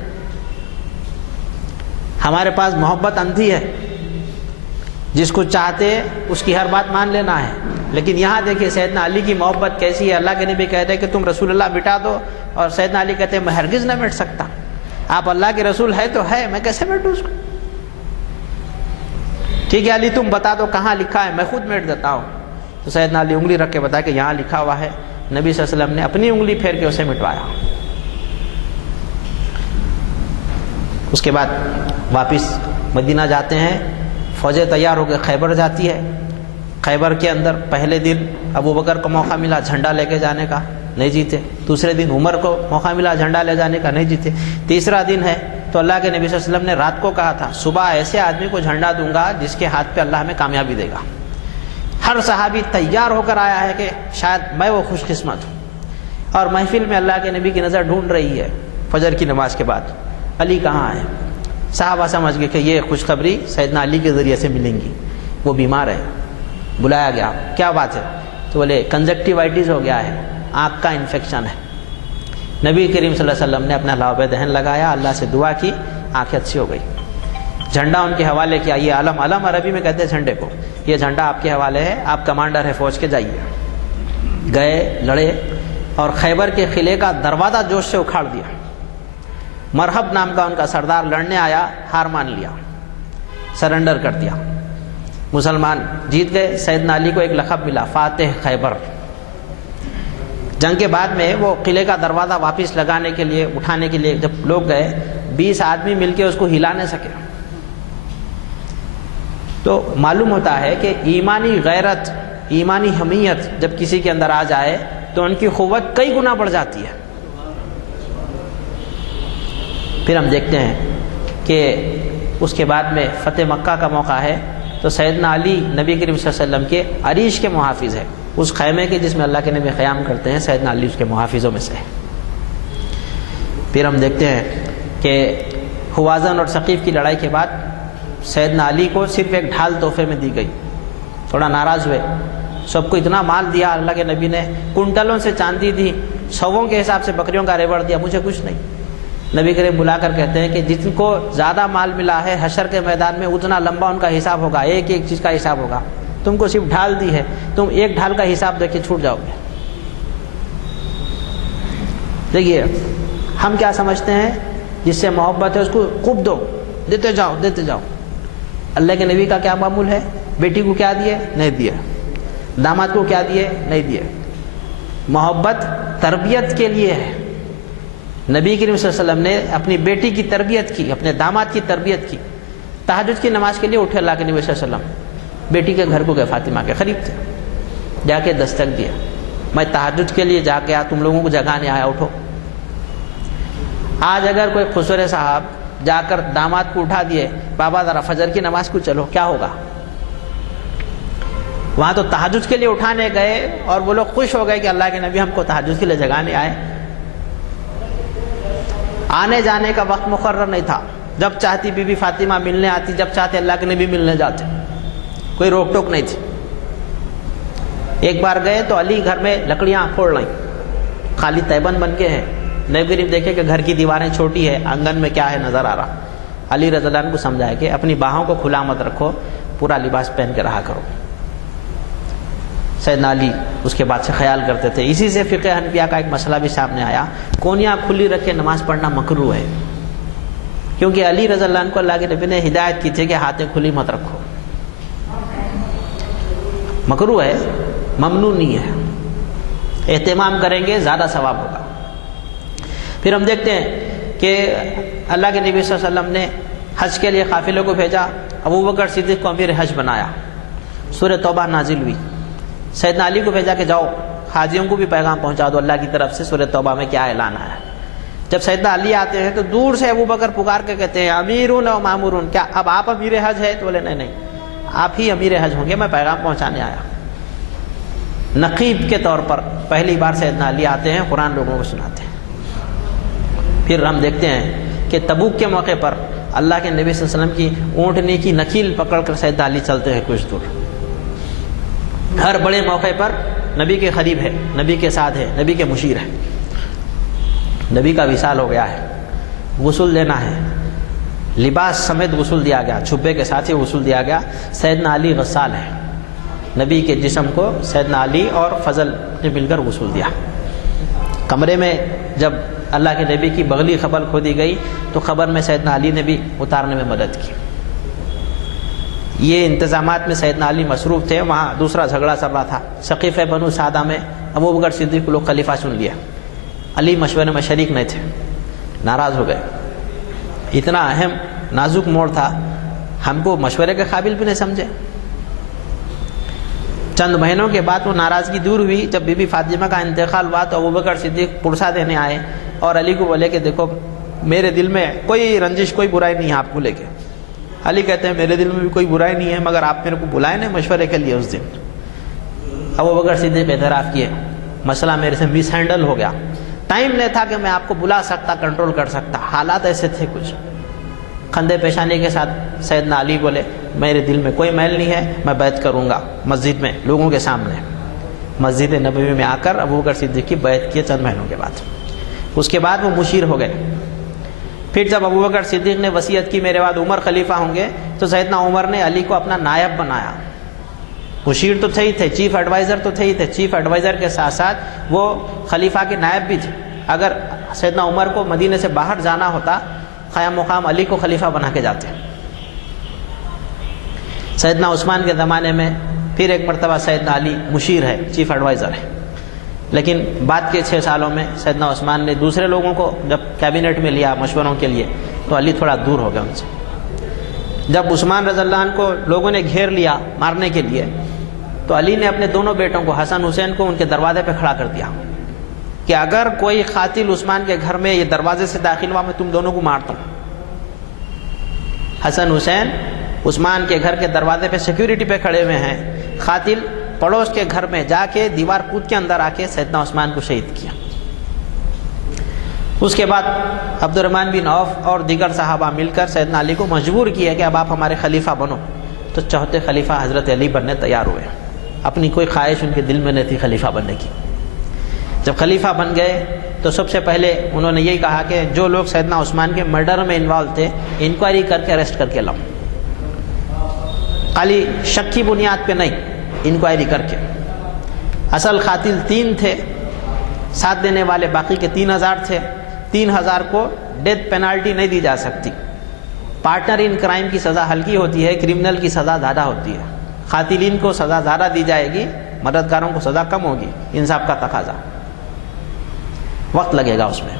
ہمارے پاس محبت اندھی ہے، جس کو چاہتے اس کی ہر بات مان لینا ہے، لیکن یہاں دیکھیے سیدنا علی کی محبت کیسی ہے۔ اللہ کے نبی کہتے ہیں کہ تم رسول اللہ مٹا دو، اور سیدنا علی کہتے ہیں میں ہرگز نہ مٹ سکتا، آپ اللہ کے رسول ہے تو ہے، میں کیسے مٹوں اس کو؟ ٹھیک ہے علی تم بتا دو کہاں لکھا ہے، میں خود مٹ دیتا ہوں۔ تو سیدنا علی انگلی رکھ کے بتایا کہ یہاں لکھا ہوا ہے۔ نبی صلی اللہ علیہ وسلم نے اپنی انگلی پھیر کے اسے مٹوایا۔ اس کے بعد واپس مدینہ جاتے ہیں، فوجیں تیار ہو کے خیبر جاتی ہے۔ خیبر کے اندر پہلے دن ابو بکر کو موقع ملا جھنڈا لے کے جانے کا، نہیں جیتے۔ دوسرے دن عمر کو موقع ملا جھنڈا لے جانے کا، نہیں جیتے۔ تیسرا دن ہے تو اللہ کے نبی صلی اللہ علیہ وسلم نے رات کو کہا تھا صبح ایسے آدمی کو جھنڈا دوں گا جس کے ہاتھ پہ اللہ ہمیں کامیابی دے گا۔ ہر صحابی تیار ہو کر آیا ہے کہ شاید میں وہ خوش قسمت ہوں، اور محفل میں اللہ کے نبی کی نظر ڈھونڈ رہی ہے۔ فجر کی نماز کے بعد علی کہاں ہے؟ صحابہ سمجھ گئے کہ یہ خوشخبری سیدنا علی کے ذریعے سے ملیں گی، وہ بیمار ہے. بلایا گیا, کیا بات ہے؟ تو بولے کنجکٹیوائٹس ہو گیا ہے, آنکھ کا انفیکشن ہے. نبی کریم صلی اللہ علیہ وسلم نے اپنا لعاب دہن لگایا, اللہ سے دعا کی, آنکھیں اچھی ہو گئی. جھنڈا ان کے حوالے کیا, یہ علم, علم عربی میں کہتے ہیں جھنڈے کو, یہ جھنڈا آپ کے حوالے ہے, آپ کمانڈر ہے فوج کے, جائیے. گئے, لڑے, اور خیبر کے قلعے کا دروازہ جوش سے اکھاڑ دیا. مرحب نام کا ان کا سردار لڑنے آیا, ہار مان لیا, سرنڈر کر دیا. مسلمان جیت گئے. سیدنا علی کو ایک لقب ملا, فاتح خیبر. جنگ کے بعد میں وہ قلعے کا دروازہ واپس لگانے کے لیے, اٹھانے کے لیے جب لوگ گئے, 20 آدمی مل کے اس کو ہلا نہیں سکے. تو معلوم ہوتا ہے کہ ایمانی غیرت, ایمانی حمیت جب کسی کے اندر آ جائے تو ان کی قوت کئی گنا بڑھ جاتی ہے. پھر ہم دیکھتے ہیں کہ اس کے بعد میں فتح مکہ کا موقع ہے, تو سیدنا علی نبی کریم صلی اللہ علیہ وسلم کے عریش کے محافظ ہے. اس خیمے کے جس میں اللہ کے نبی قیام کرتے ہیں, سیدنا علی اس کے محافظوں میں سے ہے. پھر ہم دیکھتے ہیں کہ حوازن اور ثقیف کی لڑائی کے بعد سیدنا علی کو صرف ایک ڈھال تحفے میں دی گئی. تھوڑا ناراض ہوئے, سب کو اتنا مال دیا اللہ کے نبی نے, کنٹلوں سے چاندی دی, سووں کے حساب سے بکریوں کا ریوڑ دیا, مجھے کچھ نہیں. نبی کریم بلا کر کہتے ہیں کہ جن کو زیادہ مال ملا ہے حشر کے میدان میں اتنا لمبا ان کا حساب ہوگا, ایک ایک چیز کا حساب ہوگا. تم کو صرف ڈھال دی ہے, تم ایک ڈھال کا حساب دے کے چھوٹ جاؤ گے. دیکھیے ہم کیا سمجھتے ہیں, جس سے محبت ہے اس کو خوب دو, دیتے جاؤ دیتے جاؤ. اللہ کے نبی کا کیا معمول ہے, بیٹی کو کیا دیے, نہیں دیے. داماد کو کیا دیے, نہیں دیے. محبت تربیت کے لیے ہے. نبی کریم صلی اللہ علیہ وسلم نے اپنی بیٹی کی تربیت کی, اپنے داماد کی تربیت کی. تہجد کی نماز کے لیے اٹھے اللہ کے نبی صلی اللہ علیہ وسلم, بیٹی کے گھر کو گئے, فاطمہ کے قریب تھے, جا کے دستک دیا, میں تہجد کے لیے جا کے آیا, تم لوگوں کو جگانے آیا, اٹھو. آج اگر کوئی خسرے صاحب جا کر داماد کو اٹھا دیے, بابا ذرا فجر کی نماز کو چلو, کیا ہوگا؟ وہاں تو تہجد کے لیے اٹھانے گئے اور وہ لوگ خوش ہو گئے کہ اللہ کے نبی ہم کو تہجد کے لیے جگانے آئے. آنے جانے کا وقت مقرر نہیں تھا, جب چاہتی بی بی فاطمہ ملنے آتی, جب چاہتے اللہ کے نبی ملنے جاتے, کوئی روک ٹوک نہیں تھی. ایک بار گئے تو علی گھر میں لکڑیاں پھوڑ لیں, خالی تیبند بن کے ہیں. نبی کریم دیکھے کہ گھر کی دیواریں چھوٹی ہے, آنگن میں کیا ہے نظر آ رہا. علی رضی اللہ عنہ کو سمجھایا کہ اپنی باہوں کو کھلا مت رکھو, پورا لباس پہن کے رہا کرو. سیدنا علی اس کے بعد سے خیال کرتے تھے. اسی سے فقہ حنفیہ کا ایک مسئلہ بھی سامنے آیا, کونیاں کھلی رکھ کے نماز پڑھنا مکروہ ہے, کیونکہ علی رضی اللہ عنہ کو اللہ کے نبی نے ہدایت کی تھی کہ ہاتھیں کھلی مت رکھو. مکروہ ہے, ممنوع نہیں ہے. اہتمام کریں گے زیادہ ثواب ہوگا. پھر ہم دیکھتے ہیں کہ اللہ کے نبی صلی اللہ علیہ وسلم نے حج کے لیے قافلے کو بھیجا, ابوبکر صدیق کو امیر حج بنایا. سورہ توبہ نازل ہوئی. سیدنا علی کو بھیجا کہ جاؤ حاجیوں کو بھی پیغام پہنچا دو اللہ کی طرف سے سورہ توبہ میں کیا اعلان آیا. جب سیدنا علی آتے ہیں تو دور سے ابوبکر پکار کے کہتے ہیں امیرون و مامورون, کیا اب آپ امیر حج ہے؟ تو بولے نہیں نہیں, آپ ہی امیر حج ہوں گے, میں پیغام پہنچانے آیا. نقیب کے طور پر پہلی بار سیدنا علی آتے ہیں, قرآن لوگوں کو سناتے ہیں. پھر ہم دیکھتے ہیں کہ تبوک کے موقع پر اللہ کے نبی صلی اللہ علیہ وسلم کی اونٹنی کی نکیل پکڑ کر سیدنا علی چلتے ہیں کچھ دور. ہر بڑے موقع پر نبی کے قریب ہے, نبی کے ساتھ ہے, نبی کے مشیر ہے. نبی کا وصال ہو گیا ہے, غسل دینا ہے, لباس سمیت غسل دیا گیا, چھپے کے ساتھ ہی غسل دیا گیا. سیدنا علی غسال ہے, نبی کے جسم کو سیدنا علی اور فضل نے مل کر غسل دیا. کمرے میں جب اللہ کے نبی کی بغلی خبر کھودی گئی تو خبر میں سیدنا علی نے بھی اتارنے میں مدد کی. یہ انتظامات میں سیدنا علی مصروف تھے. وہاں دوسرا جھگڑا چل رہا تھا, ثقیفہ بنو سعدہ میں ابوبکر صدیق کو لوگ خلیفہ چن لیا. علی مشورے میں شریک نہیں تھے, ناراض ہو گئے. اتنا اہم نازک موڑ تھا, ہم کو مشورے کے قابل بھی نہیں سمجھے. چند مہینوں کے بعد وہ ناراضگی دور ہوئی. جب بی بی فاطمہ کا انتقال ہوا تو ابوبکر صدیق پرسہ دینے آئے اور علی کو بولے کہ دیکھو میرے دل میں کوئی رنجش, کوئی برائی نہیں ہے آپ کو لے کے. علی کہتے ہیں میرے دل میں بھی کوئی برائی نہیں ہے, مگر آپ میرے کو بلائے نہیں مشورے کے لیے اس دن. ابوبکر صدیق اعتراف کیے مسئلہ میرے سے مس ہینڈل ہو گیا, ٹائم نہیں تھا کہ میں آپ کو بلا سکتا, کنٹرول کر سکتا, حالات ایسے تھے کچھ. کندھے پیشانی کے ساتھ سیدنا علی بولے میرے دل میں کوئی میل نہیں ہے، میں بیعت کروں گا مسجد میں لوگوں کے سامنے۔ مسجد نبوی میں آ کر ابوبکر صدیق کی بیعت کیے چند مہینوں کے بعد۔ اس کے بعد وہ مشیر ہو گئے۔ پھر جب ابوبکر صدیق نے وصیت کی میرے بعد عمر خلیفہ ہوں گے، تو سیدنا عمر نے علی کو اپنا نائب بنایا۔ مشیر تو تھے ہی تھے، چیف ایڈوائزر تو تھے ہی تھے، چیف ایڈوائزر کے ساتھ ساتھ وہ خلیفہ کے نائب بھی تھے۔ اگر سیدنا عمر کو مدینے سے باہر جانا ہوتا، قیام مقام علی کو خلیفہ بنا کے جاتے۔ سیدنا عثمان کے زمانے میں پھر ایک مرتبہ سیدنا علی مشیر ہے، چیف ایڈوائزر ہے، لیکن بعد کے 6 سالوں میں سیدنا عثمان نے دوسرے لوگوں کو جب کیبنٹ میں لیا مشوروں کے لیے، تو علی تھوڑا دور ہو گیا ان سے۔ جب عثمان رضی اللہ عنہ کو لوگوں نے گھیر لیا مارنے کے لیے، تو علی نے اپنے دونوں بیٹوں کو حسن حسین کو ان کے دروازے پہ کھڑا کر دیا کہ اگر کوئی قاتل عثمان کے گھر میں یہ دروازے سے داخل ہوا، میں تم دونوں کو مارتا ہوں۔ حسن حسین عثمان کے گھر کے دروازے پہ سیکیورٹی پہ کھڑے ہوئے ہیں، قاتل پڑوس کے گھر میں جا کے دیوار کود کے اندر آ کے سیدنا عثمان کو شہید کیا۔ اس کے بعد عبد الرحمن بن عوف اور دیگر صحابہ مل کر سیدنا علی کو مجبور کیا کہ اب آپ ہمارے خلیفہ بنو، تو چوتھے خلیفہ حضرت علی بننے تیار ہوئے۔ اپنی کوئی خواہش ان کے دل میں نہیں تھی خلیفہ بننے کی۔ جب خلیفہ بن گئے تو سب سے پہلے انہوں نے یہی کہا کہ جو لوگ سیدنا عثمان کے مرڈر میں انوالو تھے، انکوائری کر کے اریسٹ کر کے لاؤ، خالی شک کی بنیاد پہ نہیں، انکوائری کر کے۔ اصل قاتل 3 تھے، ساتھ دینے والے باقی کے 3000 تھے۔ 3000 کو ڈیتھ پینالٹی نہیں دی جا سکتی، پارٹنر ان کرائم کی سزا ہلکی ہوتی ہے، کرمنل کی سزا زیادہ ہوتی ہے۔ قاتلین کو سزا زیادہ دی جائے گی، مددگاروں کو سزا کم ہوگی، انصاف کا تقاضا، وقت لگے گا اس میں۔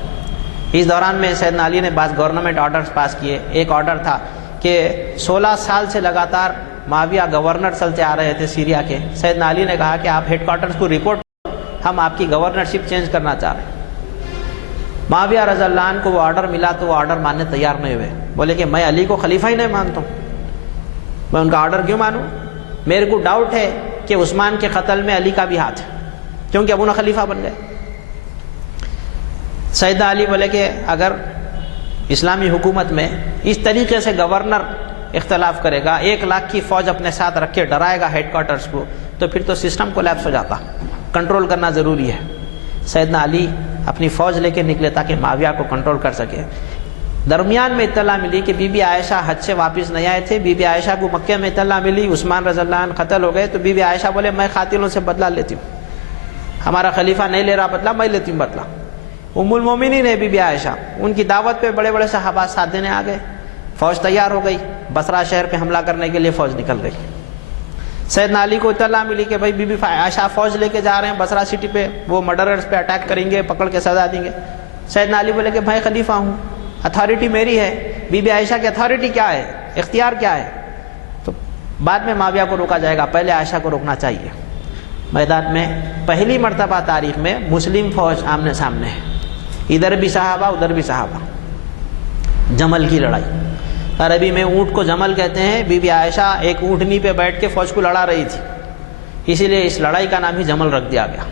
اس دوران میں سیدنا علی نے بعض گورنمنٹ آرڈرز پاس کیے۔ ایک آرڈر تھا کہ 16 سال سے لگاتار معاویہ گورنر چلتے آ رہے تھے سیریا کے۔ سیدنا علی نے کہا کہ آپ ہیڈ کوارٹرز کو رپورٹ، ہم آپ کی گورنرشپ چینج کرنا چاہ رہے ہیں۔ معاویہ رضی اللہ عنہ کو وہ آرڈر ملا تو وہ آرڈر ماننے تیار نہیں ہوئے، بولے کہ میں علی کو خلیفہ ہی نہیں مانتا ہوں، میں ان کا آرڈر کیوں مانوں؟ میرے کو ڈاؤٹ ہے کہ عثمان کے قتل میں علی کا بھی ہاتھ ہے، کیونکہ اب انہیں خلیفہ بن گئے۔ سیدنا علی بولے کہ اگر اسلامی حکومت میں اس طریقے سے گورنر اختلاف کرے گا، 1 لاکھ کی فوج اپنے ساتھ رکھ کے ڈرائے گا ہیڈ کوارٹرز کو، تو پھر تو سسٹم کولیپس ہو جاتا، کنٹرول کرنا ضروری ہے۔ سیدنا علی اپنی فوج لے کے نکلے تاکہ معاویہ کو کنٹرول کر سکے۔ درمیان میں اطلاع ملی کہ بی بی عائشہ حج سے واپس نہیں آئے تھے۔ بی بی عائشہ کو مکہ میں اطلاع ملی عثمان رضی اللہ عنہ قتل ہو گئے، تو بی بی عائشہ بولے میں قاتلوں سے بدلہ لیتی ہوں، ہمارا خلیفہ نہیں لے رہا بدلہ، میں لیتی ہوں بدلہ۔ ام المومنین ہے بی بی عائشہ، ان کی دعوت پہ بڑے بڑے صحابہ ساتھ دینے آ گئے، فوج تیار ہو گئی، بصرہ شہر پہ حملہ کرنے کے لیے فوج نکل گئی۔ سیدنا علی کو اطلاع ملی کہ بھائی بی بی عائشہ فوج لے کے جا رہے ہیں بصرہ سٹی پہ، وہ مرڈررز پہ اٹیک کریں گے، پکڑ کے سزا دیں گے۔ سیدنا علی بولے کہ بھائی خلیفہ ہوں، اتھارٹی میری ہے، بی بی عائشہ کی اتھارٹی کیا ہے، اختیار کیا ہے؟ تو بعد میں معاویہ کو روکا جائے گا، پہلے عائشہ کو روکنا چاہیے۔ میدان میں پہلی مرتبہ تاریخ میں مسلم فوج آمنے سامنے ہے، ادھر بھی صحابہ ادھر بھی صحابہ۔ جمل کی لڑائی، عربی میں اونٹ کو جمل کہتے ہیں۔ بی بی عائشہ ایک اونٹنی پہ بیٹھ کے فوج کو لڑا رہی تھی، اسی لیے اس لڑائی کا نام ہی جمل رکھ دیا گیا۔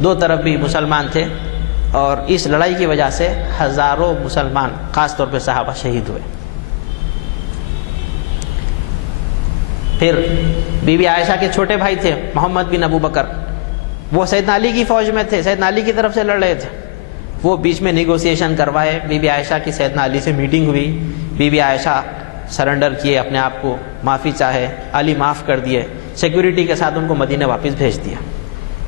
2 طرف بھی مسلمان تھے، اور اس لڑائی کی وجہ سے ہزاروں مسلمان خاص طور پہ صحابہ شہید ہوئے۔ پھر بی بی عائشہ کے چھوٹے بھائی تھے محمد بن ابو بکر، وہ سیدنا علی کی فوج میں تھے، سیدنا علی کی طرف سے لڑ رہے تھے۔ وہ بیچ میں نیگوسیشن کروائے، بی بی عائشہ کی سیدنا علی سے میٹنگ ہوئی، بی بی عائشہ سرنڈر کیے، اپنے آپ کو معافی چاہے، علی معاف کر دیے، سیکیورٹی کے ساتھ ان کو مدینہ واپس بھیج دیا۔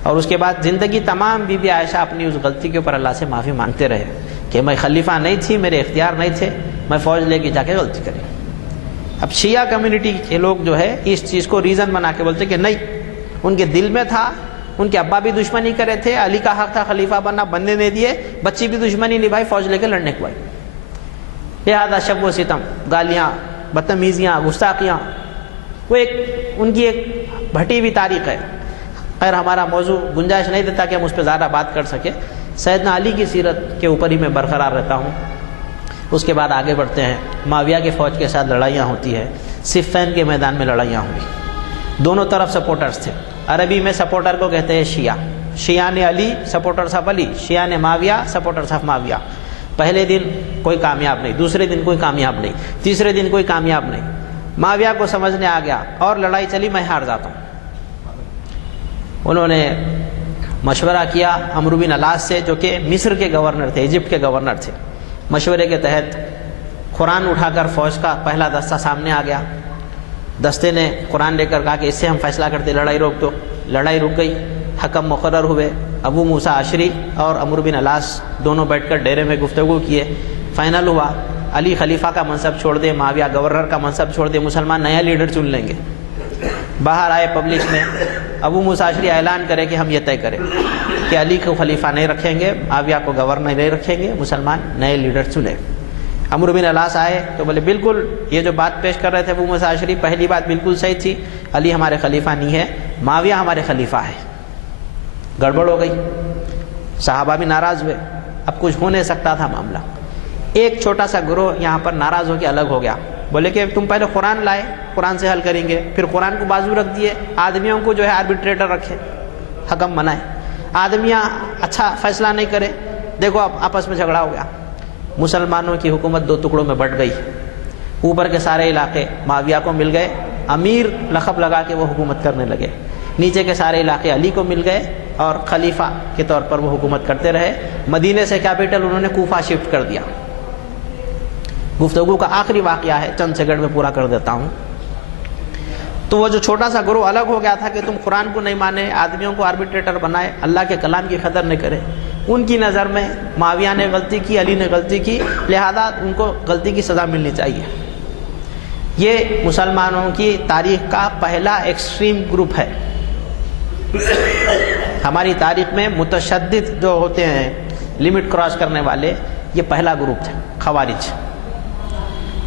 اور اس کے بعد زندگی تمام بی بی عائشہ اپنی اس غلطی کے اوپر اللہ سے معافی مانگتے رہے کہ میں خلیفہ نہیں تھی، میرے اختیار نہیں تھے، میں فوج لے کے جا کے غلطی کری۔ اب شیعہ کمیونٹی کے لوگ جو ہے اس چیز کو ریزن بنا کے بولتے کہ نہیں، ان کے دل میں تھا، ان کے ابا بھی دشمنی کرے تھے، علی کا حق تھا خلیفہ بننا، بننے نہیں دیے، بچی بھی دشمنی نبھائی، فوج لے کے لڑنے کو آئی، لہذا شب و ستم، گالیاں، بدتمیزیاں، گستاخیاں، وہ ایک ان کی ایک بھٹی ہوئی تاریخ ہے۔ خیر ہمارا موضوع گنجائش نہیں دیتا کہ ہم اس پہ زیادہ بات کر سکیں، سیدنا علی کی سیرت کے اوپر ہی میں برقرار رہتا ہوں۔ اس کے بعد آگے بڑھتے ہیں، معاویہ کے فوج کے ساتھ لڑائیاں ہوتی ہے، صفین کے میدان میں لڑائیاں ہوئی، دونوں طرف سپورٹرز تھے۔ عربی میں سپورٹر کو کہتے ہیں شیعہ، شیعہ نے علی، سپورٹرز آف علی، شیعہ نے معاویہ، سپورٹرز آف معاویہ۔ پہلے دن کوئی کامیاب نہیں، دوسرے دن کوئی کامیاب نہیں، تیسرے دن کوئی کامیاب نہیں، معاویہ کو سمجھنے آ گیا اور لڑائی چلی، میں ہار جاتا ہوں۔ انہوں نے مشورہ کیا عمرو بن العاص سے، جو کہ مصر کے گورنر تھے، ایجپٹ کے گورنر تھے۔ مشورے کے تحت قرآن اٹھا کر فوج کا پہلا دستہ سامنے آ گیا۔ دستے نے قرآن لے کر کہا کہ اس سے ہم فیصلہ کرتے، لڑائی روک دو۔ لڑائی رک گئی، حکم مقرر ہوئے۔ ابو موسیٰ اشعری اور عمرو بن العاص دونوں بیٹھ کر ڈیرے میں گفتگو کیے۔ فائنل ہوا علی خلیفہ کا منصب چھوڑ دے، معاویہ گورنر کا منصب چھوڑ دے، مسلمان نیا لیڈر چن لیں گے۔ باہر آئے پبلک میں، ابو موسیٰ اشعری اعلان کرے کہ ہم یہ طے کریں کہ علی کو خلیفہ نہیں رکھیں گے، معاویہ کو گورنر نہیں رکھیں گے، مسلمان نئے لیڈر چنے۔ عمرو بن العاص آئے تو بولے بالکل یہ جو بات پیش کر رہے تھے ابو موسیٰ اشعری، پہلی بات بالکل صحیح تھی، علی ہمارے خلیفہ نہیں ہے، معاویہ ہمارے خلیفہ ہے۔ گڑبڑ ہو گئی، صحابہ بھی ناراض ہوئے، اب کچھ ہو نہیں سکتا تھا معاملہ۔ ایک چھوٹا سا گروہ یہاں پر ناراض ہو کے الگ ہو گیا، بولے کہ تم پہلے قرآن لائے، قرآن سے حل کریں گے، پھر قرآن کو بازو رکھ دیے، آدمیوں کو جو ہے آربیٹریٹر رکھے، حکم بنائے، آدمیاں اچھا فیصلہ نہیں کرے، دیکھو اب آپس میں جھگڑا ہو گیا۔ مسلمانوں کی حکومت دو ٹکڑوں میں بٹ گئی، اوپر کے سارے علاقے معاویہ کو مل گئے، امیر لقب لگا کے وہ حکومت کرنے لگے، نیچے کے سارے علاقے علی کو مل گئے اور خلیفہ کے طور پر وہ حکومت کرتے رہے۔ مدینے سے کیپٹل انہوں نے کوفہ شفٹ کر دیا۔ گفتگو کا آخری واقعہ ہے، چند سیکنڈ میں پورا کر دیتا ہوں۔ تو وہ جو چھوٹا سا گروہ الگ ہو گیا تھا کہ تم قرآن کو نہیں مانے، آدمیوں کو آربیٹریٹر بنائے، اللہ کے کلام کی قدر نہیں کرے، ان کی نظر میں معاویہ نے غلطی کی، علی نے غلطی کی، لہذا ان کو غلطی کی سزا ملنی چاہیے۔ یہ مسلمانوں کی تاریخ کا پہلا ایکسٹریم گروپ ہے۔ ہماری تاریخ میں متشدد جو ہوتے ہیں، لمٹ کراس کرنے والے، یہ پہلا گروپ تھا، خوارج۔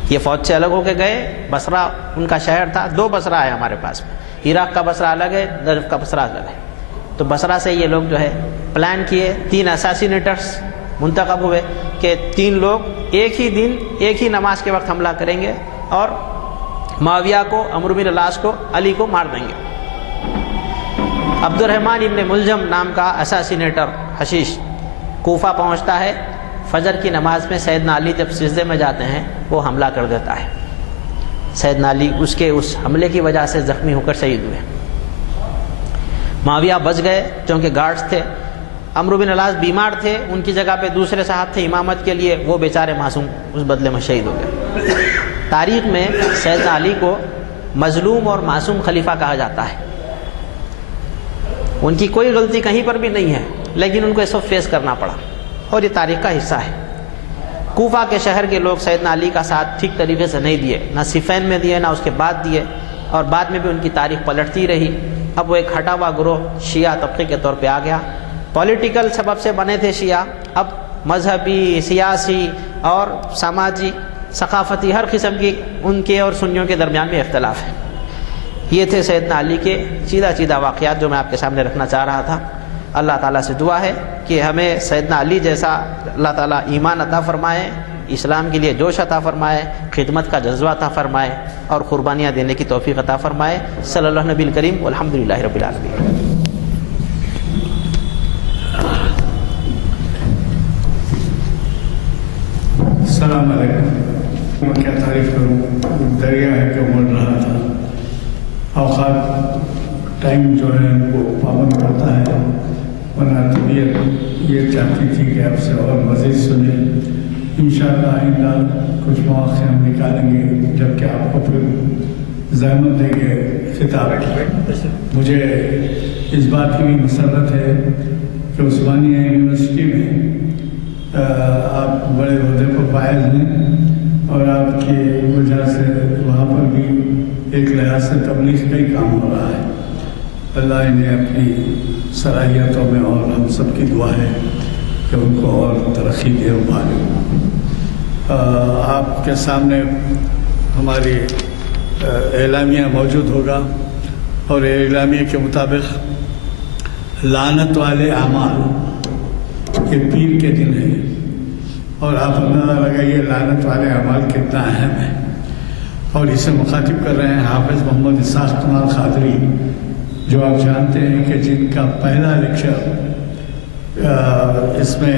یہ فوج سے الگ ہو کے گئے، بصرہ ان کا شہر تھا، دو بصرہ ہے ہمارے پاس میں، عراق کا بصرہ الگ ہے، نجف کا بصرہ الگ ہے۔ تو بصرہ سے یہ لوگ جو ہے پلان کیے، 3 اساسینیٹرز منتخب ہوئے کہ 3 لوگ ایک ہی دن ایک ہی نماز کے وقت حملہ کریں گے اور معاویہ کو، عمرو بن العاص کو، علی کو مار دیں گے۔ عبد الرحمن ابن ملجم نام کا اساسینیٹر حشیش کوفہ پہنچتا ہے، فجر کی نماز میں سیدنا علی جب سجدے میں جاتے ہیں وہ حملہ کر دیتا ہے۔ سیدنا علی اس حملے کی وجہ سے زخمی ہو کر شہید ہوئے۔ معاویہ بچ گئے چونکہ گارڈز تھے، عمرو بن العاص بیمار تھے، ان کی جگہ پہ دوسرے صاحب تھے امامت کے لیے، وہ بیچارے معصوم اس بدلے میں شہید ہو گئے۔ تاریخ میں سیدنا علی کو مظلوم اور معصوم خلیفہ کہا جاتا ہے۔ ان کی کوئی غلطی کہیں پر بھی نہیں ہے، لیکن ان کو اس وقت فیس کرنا پڑا اور یہ تاریخ کا حصہ ہے۔ کوفہ کے شہر کے لوگ سیدنا علی کا ساتھ ٹھیک طریقے سے نہیں دیے، نہ صفین میں دیے نہ اس کے بعد دیے، اور بعد میں بھی ان کی تاریخ پلٹتی رہی۔ اب وہ ایک ہٹا ہوا گروہ شیعہ طبقے کے طور پہ آ گیا۔ پولیٹیکل سبب سے بنے تھے شیعہ، اب مذہبی، سیاسی اور سماجی، ثقافتی ہر قسم کی ان کے اور سنیوں کے درمیان میں اختلاف ہے۔ یہ تھے سیدنا علی کے چیدہ واقعات جو میں آپ کے سامنے رکھنا چاہ رہا تھا۔ اللہ تعالیٰ سے دعا ہے کہ ہمیں سیدنا علی جیسا اللہ تعالیٰ ایمان عطا فرمائے، اسلام کے لیے جوش عطا فرمائے، خدمت کا جذبہ عطا فرمائے اور قربانیاں دینے کی توفیق عطا فرمائے۔ صلی اللہ نبی الکریم والحمدللہ رب العالمین۔ السلام علیکم۔ میں کیا تعریف کروں، دریا ہے کہ مر رہا تھا، اوقات ٹائم جو ہے ان کو پابند کرتا ہے، ورنہ طبیعت یہ چاہتی تھی کہ آپ سے اور مزید سنیں۔ انشاءاللہ آئندہ کچھ مواقع ہم نکالیں گے جب کہ آپ کو پھر زحمت دیں گے خطاب کی۔ مجھے اس بات کی بھی مسرت ہے کہ عثمانیہ یونیورسٹی میں آپ بڑے عہدے پر فائز ہیں اور آپ کی وجہ سے وہاں پر بھی ایک لحاظ سے تبلیغ کا ہی کام ہو رہا ہے۔ اللہ انہیں اپنی صلاحیتوں میں، اور ہم سب کی دعا ہے کہ ان کو اور ترقی دے ابھارے۔ آپ کے سامنے ہماری اعلامیہ موجود ہوگا اور اعلامیہ کے مطابق لعنت والے اعمال یہ پیر کے دن ہے، اور آپ اندازہ لگائیے لعنت والے اعمال کتنا اہم ہے۔ اور اسے مخاطب کر رہے ہیں حافظ محمد اسحاق کمال قادری، جو آپ جانتے ہیں کہ جن کا پہلا لیکچر اس میں